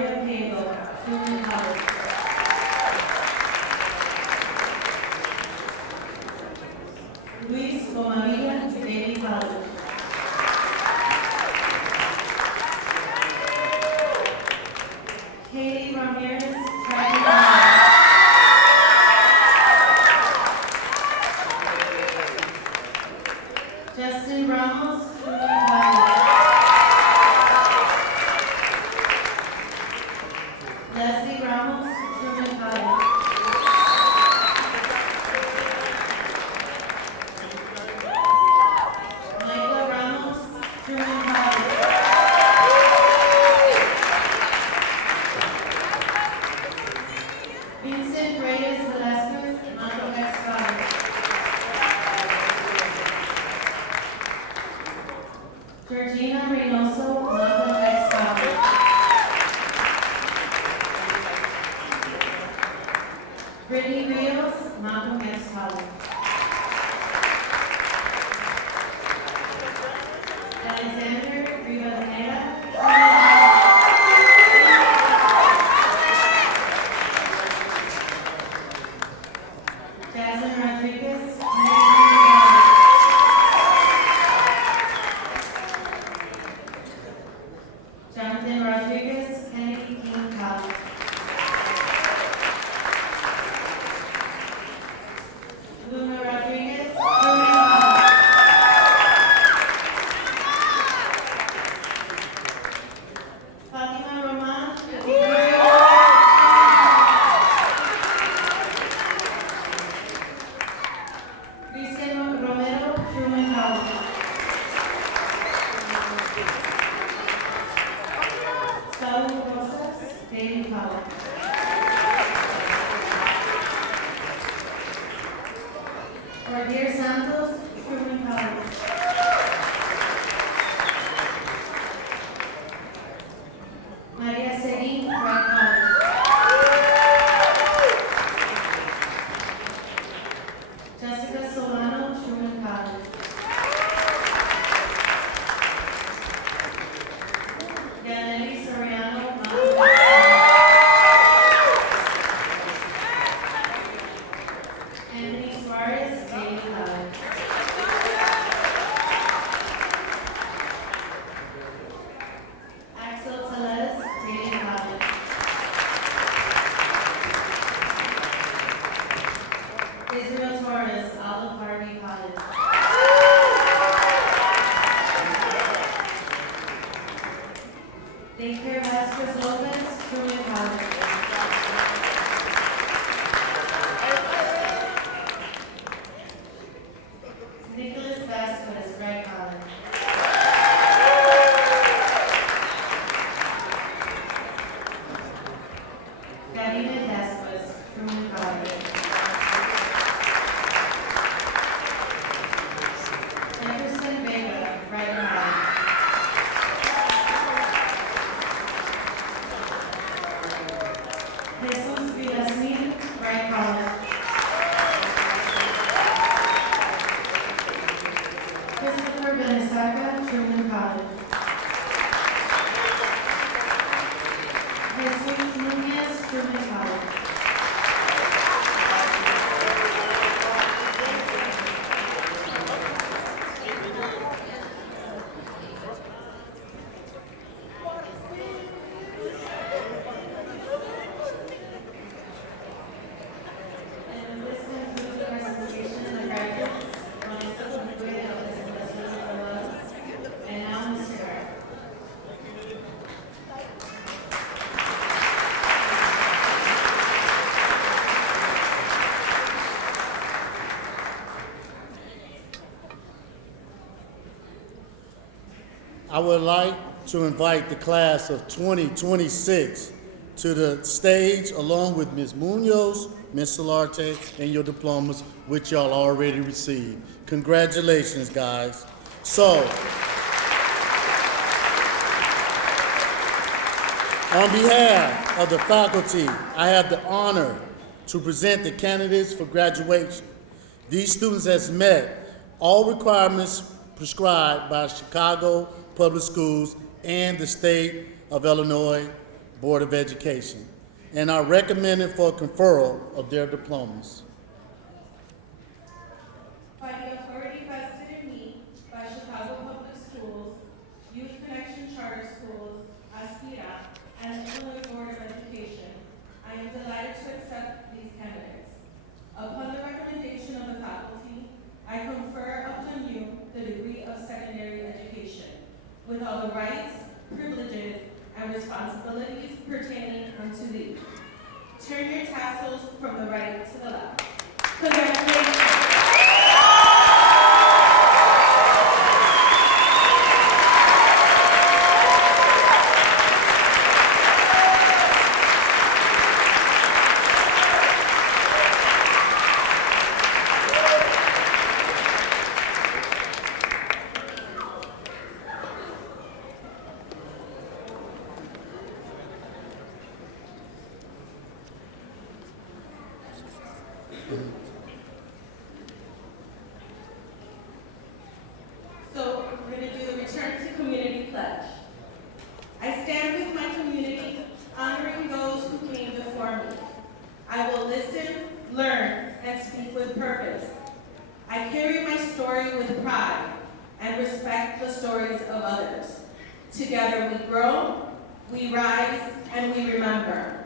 Victoria Diego, Truman College. Luis Gomavilla, Daly College. Katie Ramirez, Trinity College. Justin Ramos, Truman College. Leslie Ramos, Truman College. Michael Ramos, Truman College. Vincent Reyes Velasquez, Manto X College. Georgina Reynoso, Manto X College. Brittany Rios, Malcolm X College. Alexander Rivadeneira, Jasmine Rodriguez, Jonathan Rodriguez, Kennedy King College. Luna Rodriguez, Truman College. Fatima Roman, Cristian Romero, Truman College. Saúl Rosas, Daly College. Ordier Santos, Truman College. Maria Seguin, Wright College. Jessica Solano, Truman College. Yaneli Soriano, Mount Anthony Suarez, Daly College. Axel Celeste, Daly College. Israel Torres, Olive Harvey College. Baker Vasquez Lopez, Truman College. Nicholas Vasquez, Wright College. Karina Vasquez, Truman College. Jefferson Vega, Wright College. Jesus Villasmil, Wright College. Christopher Benesaca, Truman College. Jesus Nunez, Truman College. And this concludes the presentation of the graduates. And now, Mr. Garrett. I would like to invite the class of 2026 to the stage along with Ms. Munoz, Ms. Solarte, and your diplomas, which y'all already received. Congratulations, guys. So, on behalf of the faculty, I have the honor to present the candidates for graduation. These students has met all requirements prescribed by Chicago Public Schools and the state of Illinois. Board of Education and are recommended for conferral of their diplomas. By the authority vested in me by Chicago Public Schools, Youth Connection Charter Schools, ASPIRA, and the Illinois Board of Education, I am delighted to accept these candidates. Upon the recommendation of the faculty, I confer upon you the degree of secondary education, with all the rights, privileges, and responsibilities pertaining unto thee. Turn your tassels from the right to the left. Congratulations. So we're going to do the Return to Community Pledge. I stand with my community, honoring those who came before me. I will listen, learn, and speak with purpose. I carry my story with pride and respect the stories of others. Together we grow, we rise, and we remember.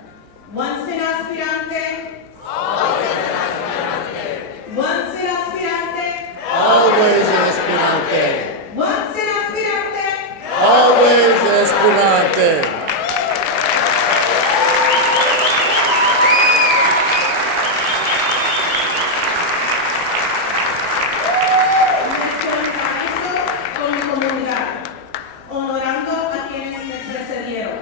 Once an aspirante, always an aspirante. Once an aspirante, Always Esperante. once an aspirante. Always Esperante. Me solidarizo con mi comunidad, honorando a quienes me precedieron.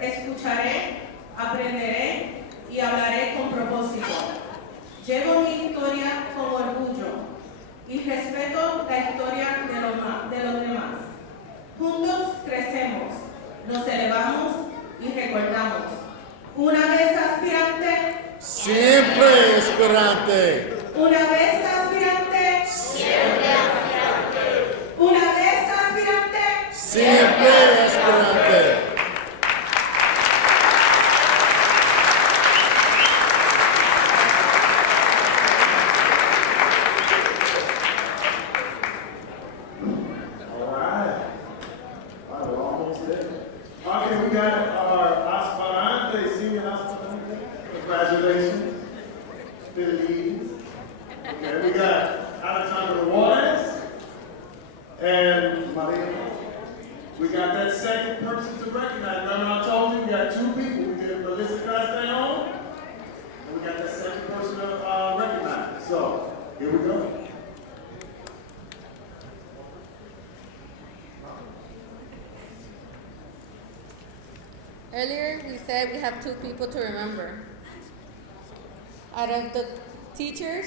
Escucharé, aprenderé y hablaré con propósito. Llevo mi historia con orgullo y respeto la historia de los demás. Juntos crecemos, nos elevamos y recordamos. Una vez aspirante, Siempre Esperante. una vez aspirante, siempre aspirante. Una vez aspirante, Siempre Esperante. All right. All right, we're almost there. Okay, we got our aspirante, senior aspirante. Congratulations. Philippines. Okay, we got Alexander Juarez and Maria. We got that second person to recognize. Remember I told you we got two people. We did Melissa Castellano, and we got that second person to recognize. So, here we go. Earlier, we said we have two people to remember. Out of the teachers,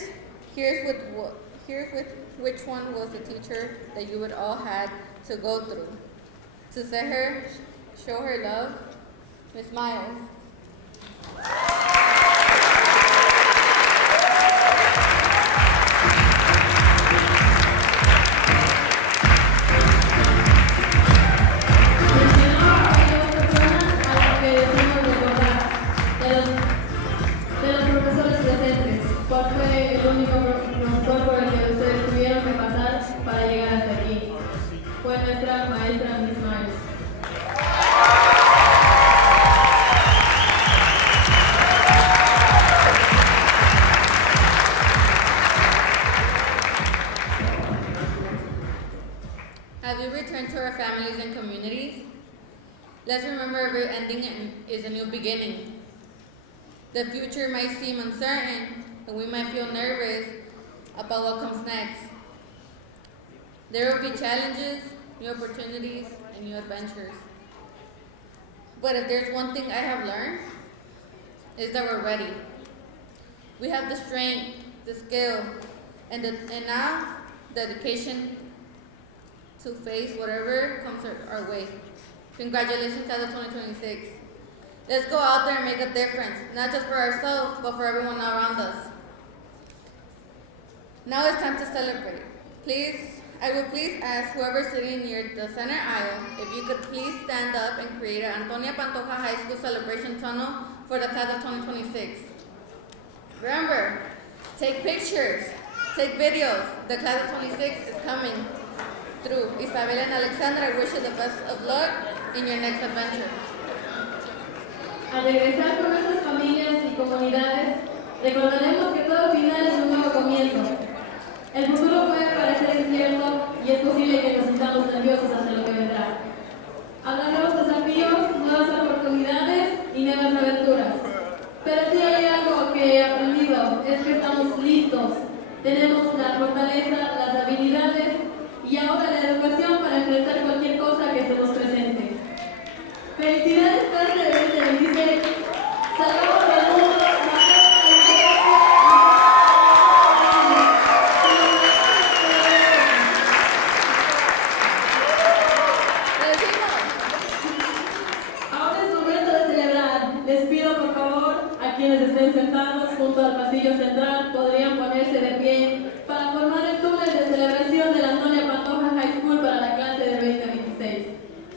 here's with which one was the teacher that you would all had to go through. To show her love, Miss Miles. De los profesores presentes, ¿cuál fue el único profesor por el que ustedes tuvieron que pasar para llegar hasta aquí? Fue nuestra maestra Miss Miles. As we return to our families and communities, let's remember every ending is a new beginning. The future might seem uncertain, and we might feel nervous about what comes next. There will be challenges, new opportunities, and new adventures. But if there's one thing I have learned, is that we're ready. We have the strength, the skill, and now dedication to face whatever comes our way. Congratulations, Class of 2026. Let's go out there and make a difference, not just for ourselves, but for everyone around us. Now it's time to celebrate. Please I will please ask whoever sitting near the center aisle if you could please stand up and create an Antonia Pantoja High School celebration tunnel for the class of 2026. Remember, take pictures, take videos. The class of 26 is coming through. Isabel and Alexandra, I wish you the best of luck in your next adventure. Al regresar con nuestras familias y comunidades, recordaremos que todo final es un nuevo comienzo. El futuro puede parecer incierto y es posible que nos sintamos nerviosos ante lo que vendrá. Habrá nuevos desafíos, nuevas oportunidades y nuevas aventuras. Pero si hay algo que he aprendido es que estamos listos. Tenemos la fortaleza, las habilidades y ahora la educación para enfrentar cualquier cosa que se nos presente. ¡Felicidades clase de 2026! ¡Salvamos al mundo! Ahora es momento de celebrar. Les pido por favor a quienes estén sentados junto al pasillo central podrían ponerse de pie para formar el túnel de celebración de la Antonia Pantoja High School para la clase del 2026.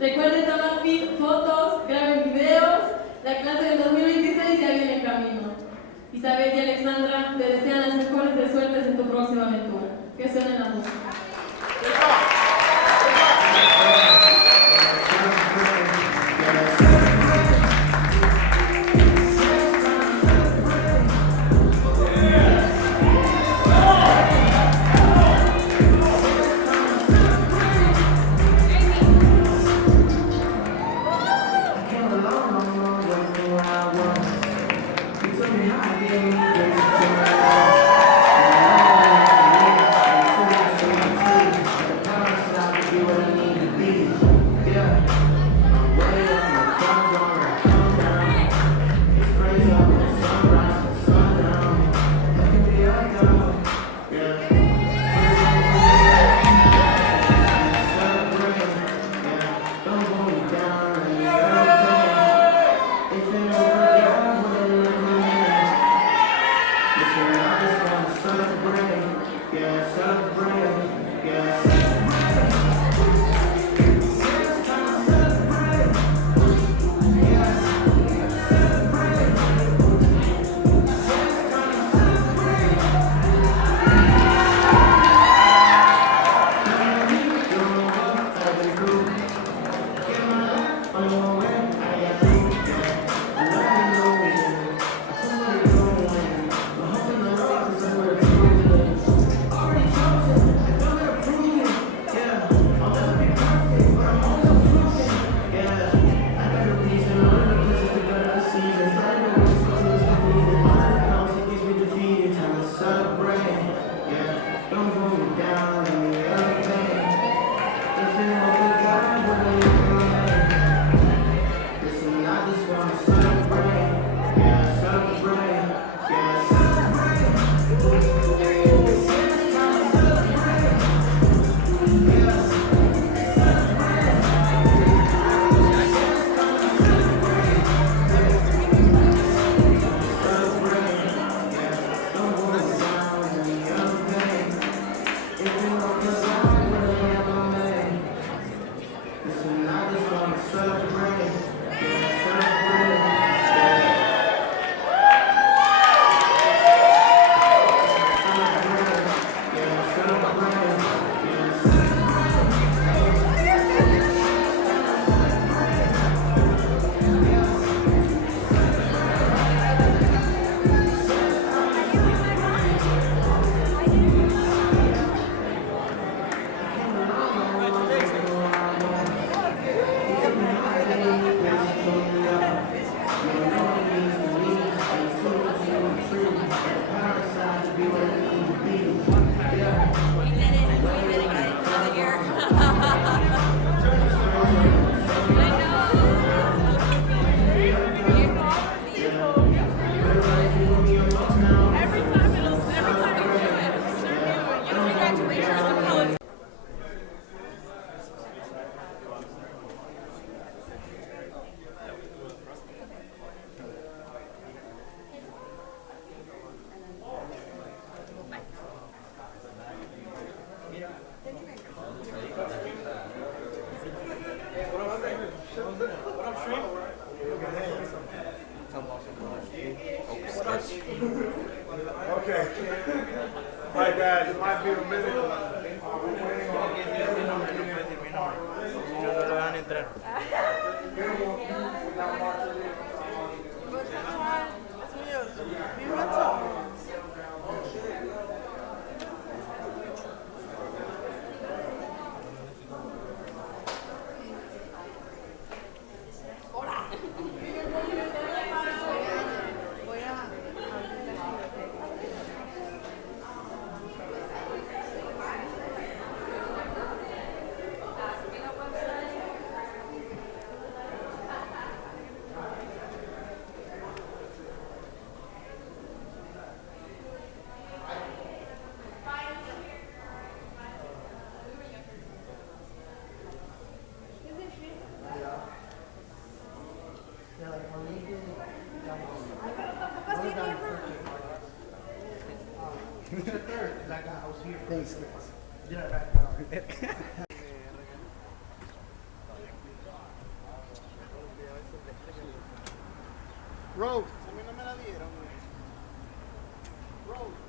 Recuerden tomar fotos, graben videos, la clase del 2026 ya viene en camino. Isabel y Alexandra te desean las mejores de suertes en tu próxima aventura. Que suene la música. much. Okay. My bad. It might be a minute. We're waiting on Thanks. Rose, a mí no me la dieron. Rose.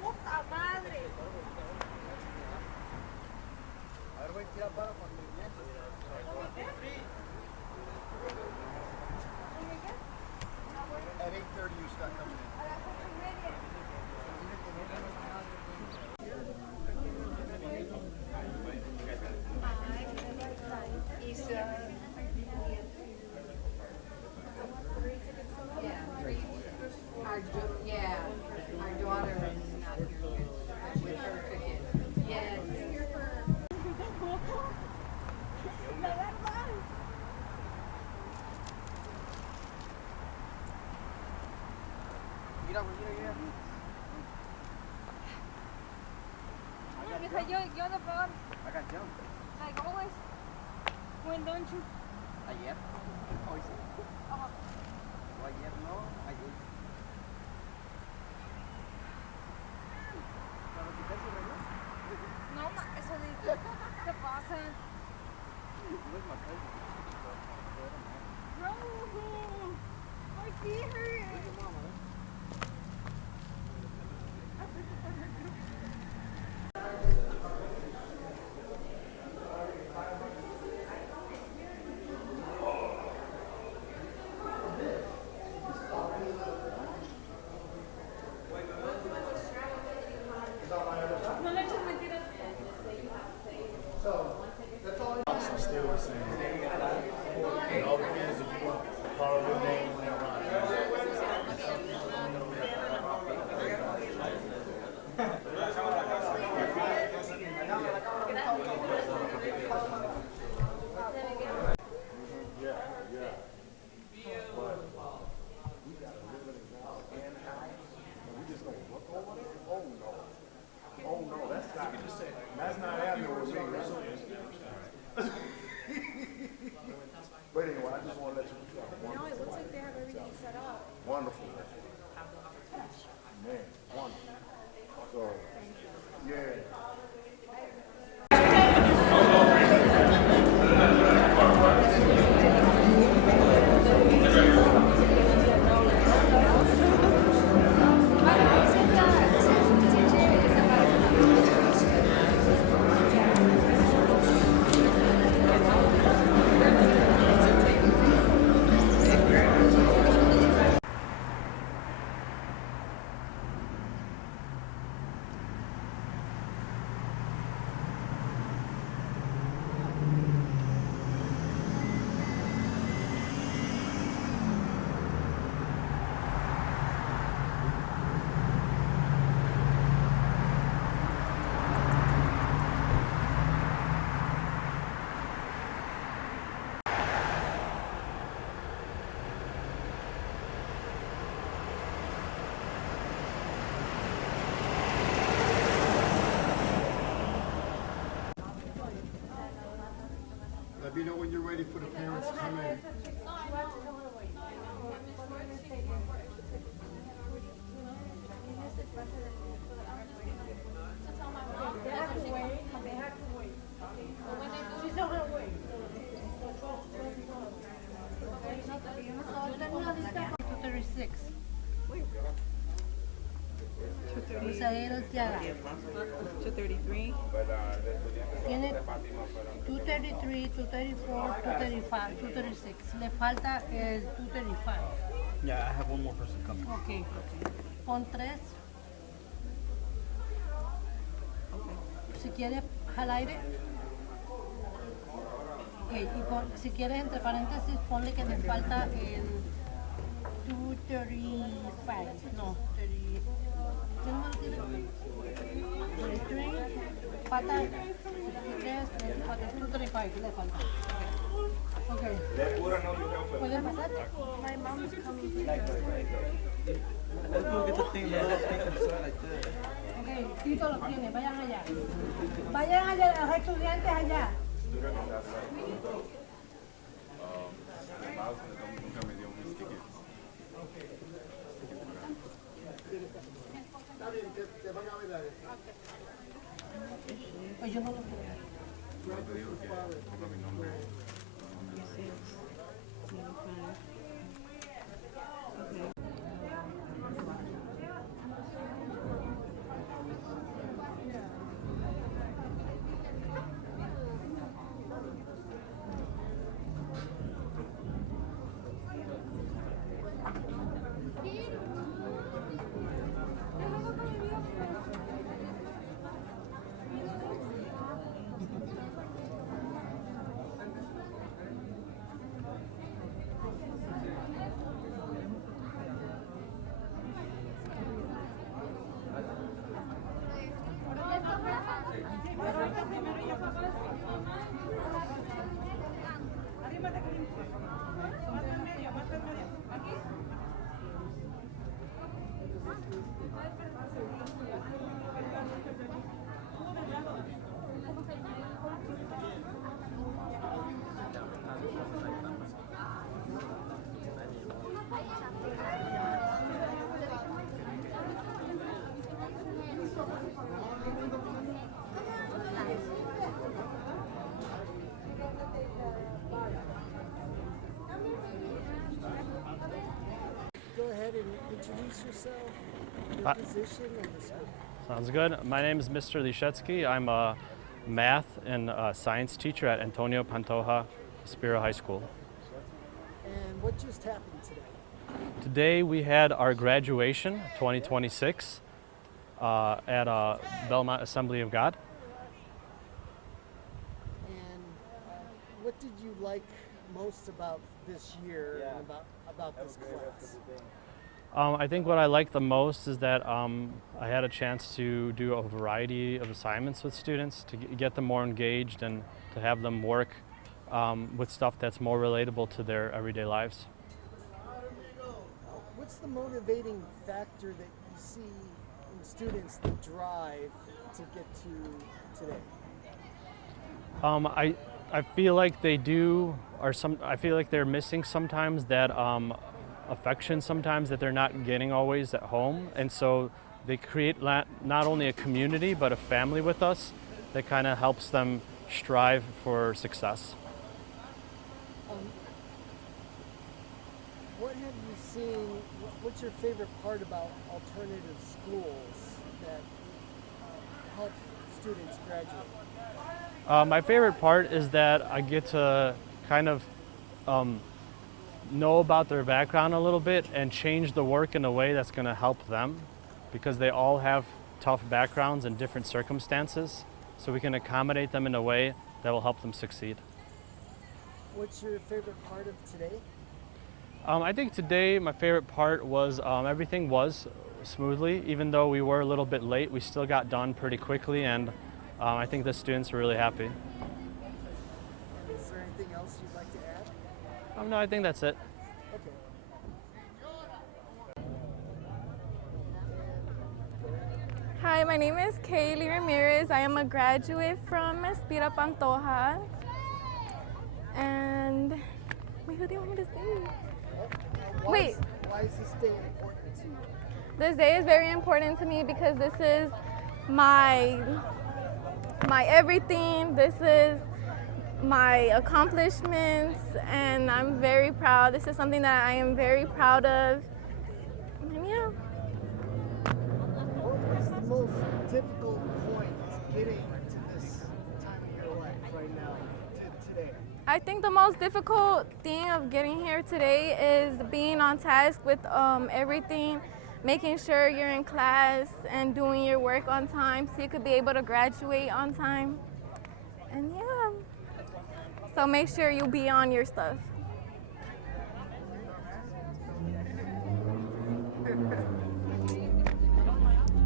¡Puta madre! A ver, voy a tirar para cuando At 8:30 you start coming in. Our daughter is not here yet. With her ticket. Yes. Mira, güey, mira. Yo ando peor. I got jumped. Like always. When don't you? Ayer. Hoy sí. O ayer no, ayer. ¿Para quitar su reloj? No, eso de... ¿Qué pasa? Bro, my feet hurt. Where's your mama? Let me know when you're ready for the parents to come in. Misael Tiara. 233. Tiene 233, 234, 235, 236. Le falta el 235. Yeah, I have one more person coming. Ok. Pon 3. Si quieres al aire. Okay, y si quieres entre paréntesis ponle que le falta el 235. No, 30. ¿Qué número tiene? 33. Falta 33, 34, 235. Le falta. Okay. ¿Puedes pasar? My mom is coming. Okay, Tito lo tiene, vayan allá. Vayan allá, los estudiantes allá. Pues yo no lo creo. Go ahead and introduce yourself, your position, and the school. Sounds good. My name is Mr. Lishetsky. I'm a math and science teacher at Antonia Pantoja, ASPIRA High School. And what just happened today? Today we had our graduation, 2026, at Belmont Assembly of God. And what did you like most about this year and about this class? I think what I like the most is that I had a chance to do a variety of assignments with students to get them more engaged and to have them work with stuff that's more relatable to their everyday lives. What's the motivating factor that you see in students that drive to get to today? I feel like they do, I feel like they're missing sometimes that affection sometimes that they're not getting always at home, and so they create not only a community but a family with us that kind of helps them strive for success. What have you seen, what's your favorite part about alternative schools that help students graduate? My favorite part is that I get to kind of know about their background a little bit and change the work in a way that's going to help them, because they all have tough backgrounds and different circumstances, so we can accommodate them in a way that will help them succeed. What's your favorite part of today? I think today my favorite part was everything was smoothly. Even though we were a little bit late, we still got done pretty quickly, and I think the students were really happy. Is there anything else you'd like to add? No, I think that's it. Okay. Hi, my name is Kaylee Ramirez. I am a graduate from ASPIRA-Pantoja. And wait, what do you want me to say? Why is this day important to you? This day is very important to me because this is my everything. This is my accomplishments, and I'm very proud. This is something that I am very proud of. And yeah. What was the most difficult point getting to this time of your life right now, to today? I think the most difficult thing of getting here today is being on task with everything, making sure you're in class and doing your work on time so you could be able to graduate on time. And yeah, so make sure you be on your stuff.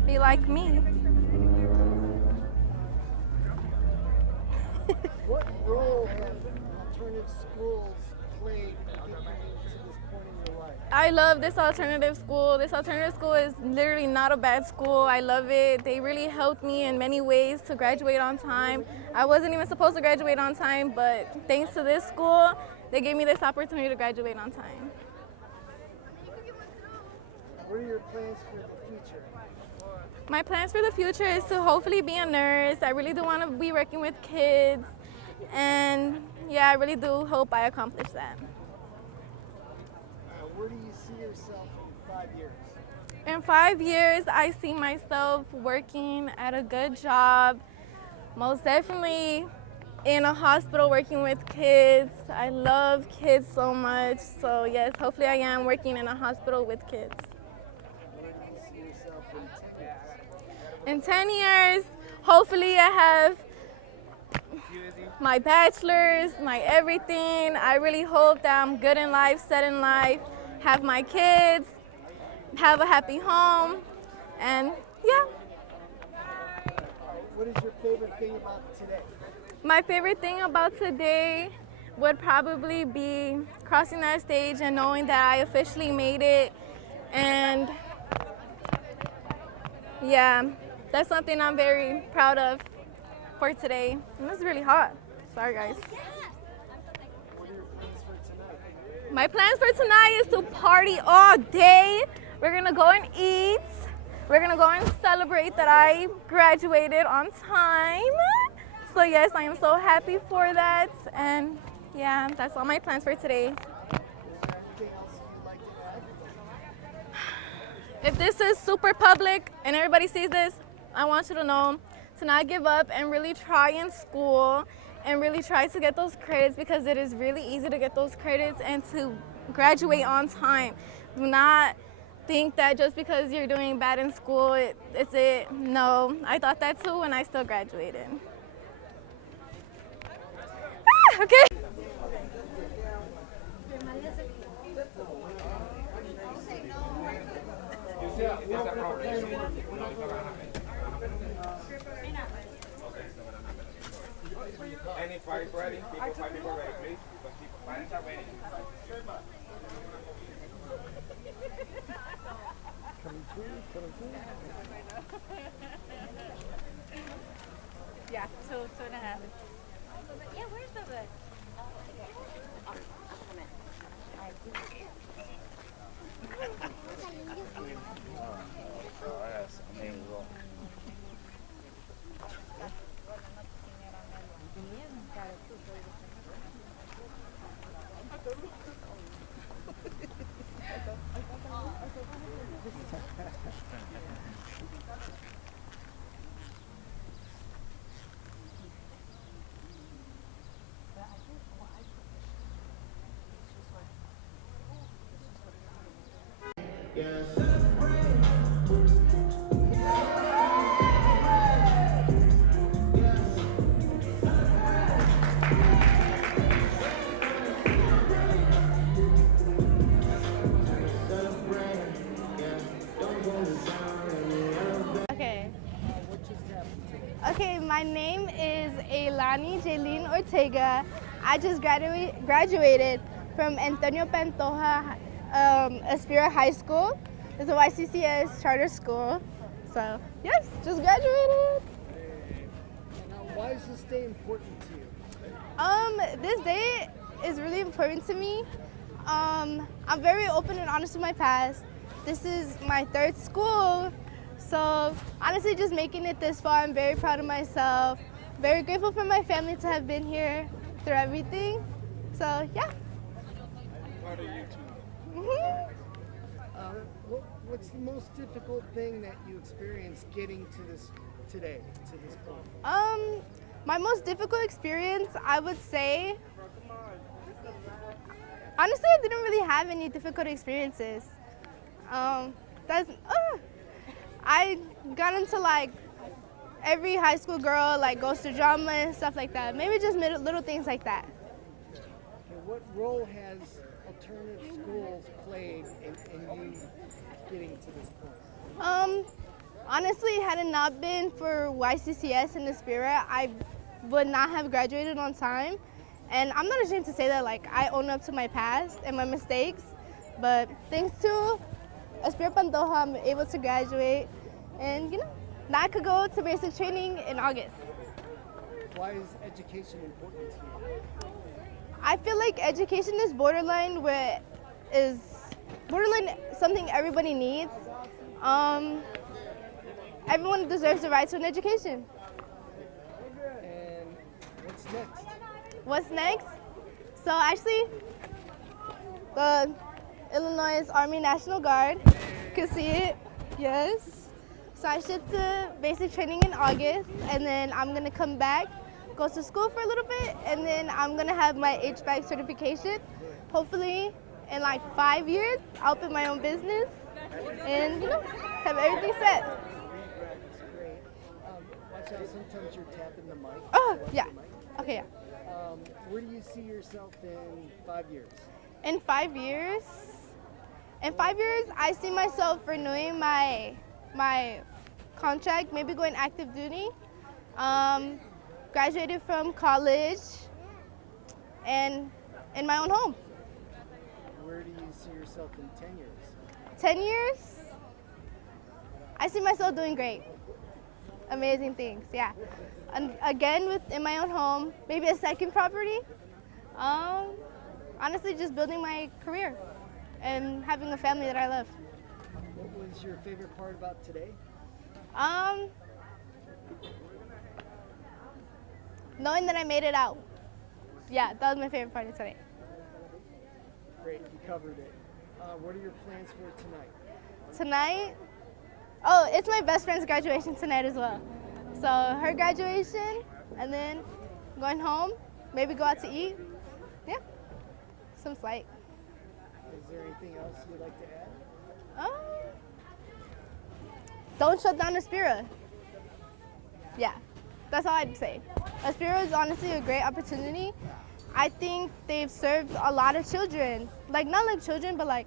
Be like me. What role have alternative schools played getting you to this point in your life? I love this alternative school. This alternative school is literally not a bad school. I love it. They really helped me in many ways to graduate on time. I wasn't even supposed to graduate on time, but thanks to this school, they gave me this opportunity to graduate on time. What are your plans for the future? My plans for the future is to hopefully be a nurse. I really do want to be working with kids. And yeah, I really do hope I accomplish that. Where do you see yourself in 5 years? In 5 years, I see myself working at a good job, most definitely in a hospital working with kids. I love kids so much. So yes, hopefully I am working in a hospital with kids. Where do you see yourself in 10 years? In 10 years, hopefully I have my bachelor's, my everything. I really hope that I'm good in life, set in life, have my kids, have a happy home, and yeah. What is your favorite thing about today? My favorite thing about today would probably be crossing that stage and knowing that I officially made it. And yeah, that's something I'm very proud of for today. And it's really hot. Sorry, guys. What are your plans for tonight? My plans for tonight is to party all day. We're gonna go and eat. We're gonna go and celebrate that I graduated on time. So yes, I am so happy for that. And yeah, that's all my plans for today. Is there anything else you'd like to add? If this is super public and everybody sees this, I want you to know to not give up and really try in school and really try to get those credits, because it is really easy to get those credits and to graduate on time. Do not think that just because you're doing bad in school, it's it. No, I thought that too and I still graduated. Okay. Any five ready? Five people ready, please. Five are ready. Yeah, two and a half. Yeah, where's the bed? Okay, my name is Elani Jaylene Ortega. I just graduated from Antonia Pantoja Aspira High School. It's a YCCS charter school. So, yes, just graduated. Now, why is this day important to you? This day is really important to me. I'm very open and honest with my past. This is my third school, so honestly, just making it this far, I'm very proud of myself. Very grateful for my family to have been here through everything. So yeah. Proud of you too. What's the most difficult thing that you experienced getting to this today, to this point? My most difficult experience, I would say, honestly, I didn't really have any difficult experiences. I got into like every high school girl like goes to drama and stuff like that. Maybe just little things like that. Okay, what role has alternative schools played in you getting to this point? Honestly, had it not been for YCCS and ASPIRA, I would not have graduated on time. And I'm not ashamed to say that, like, I own up to my past and my mistakes. But thanks to ASPIRA-Pantoja, I'm able to graduate. And, you know, now I could go to basic training in August. Why is education important to you? I feel like education is borderline something everybody needs. Everyone deserves the right to an education. And what's next? What's next? So actually, the Illinois Army National Guard, you can see it, yes. So I shift to basic training in August, and then I'm gonna come back, go to school for a little bit, and then I'm gonna have my HVAC certification. Hopefully, in like 5 years, I'll open my own business, and you know, have everything set. Great. Watch out, sometimes you're tapping the mic. Oh, yeah. Okay, yeah. Where do you see yourself in 5 years? In 5 years? In 5 years, I see myself renewing my contract, maybe going active duty, graduated from college, and in my own home. Where do you see yourself in 10 years? 10 years? I see myself doing great. Amazing things, yeah. And again, in my own home, maybe a second property. Honestly, just building my career and having a family that I love. What was your favorite part about today? Knowing that I made it out. Yeah, that was my favorite part of today. Great, you covered it. What are your plans for tonight? Tonight? Oh, it's my best friend's graduation tonight as well. So her graduation, and then going home, maybe go out to eat. Yeah, some slight. Is there anything else you'd like to add? Don't shut down ASPIRA. Yeah, that's all I'd say. ASPIRA is honestly a great opportunity. I think they've served a lot of children. Like, not like children, but like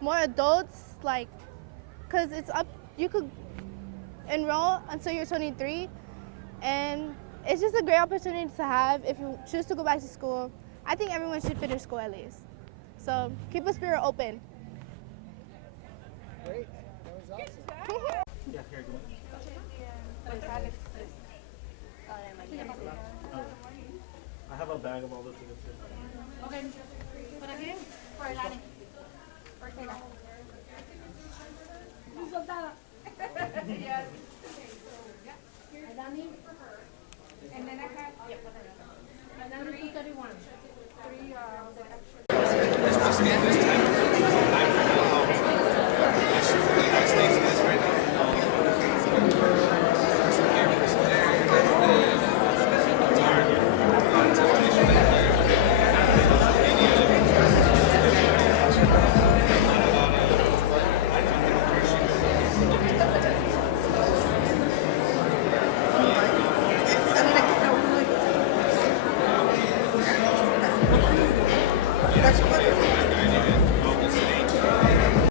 more adults, like, because it's up, you could enroll until you're 23, and it's just a great opportunity to have if you choose to go back to school. I think everyone should finish school at least. So keep ASPIRA open. Great, that was awesome. Yeah, here, go. I have a bag of all the tickets here. Okay. ¿Por aquí? Por el área. Por el área. You soltada. Yes. Adani for her. And then I have, and then 331.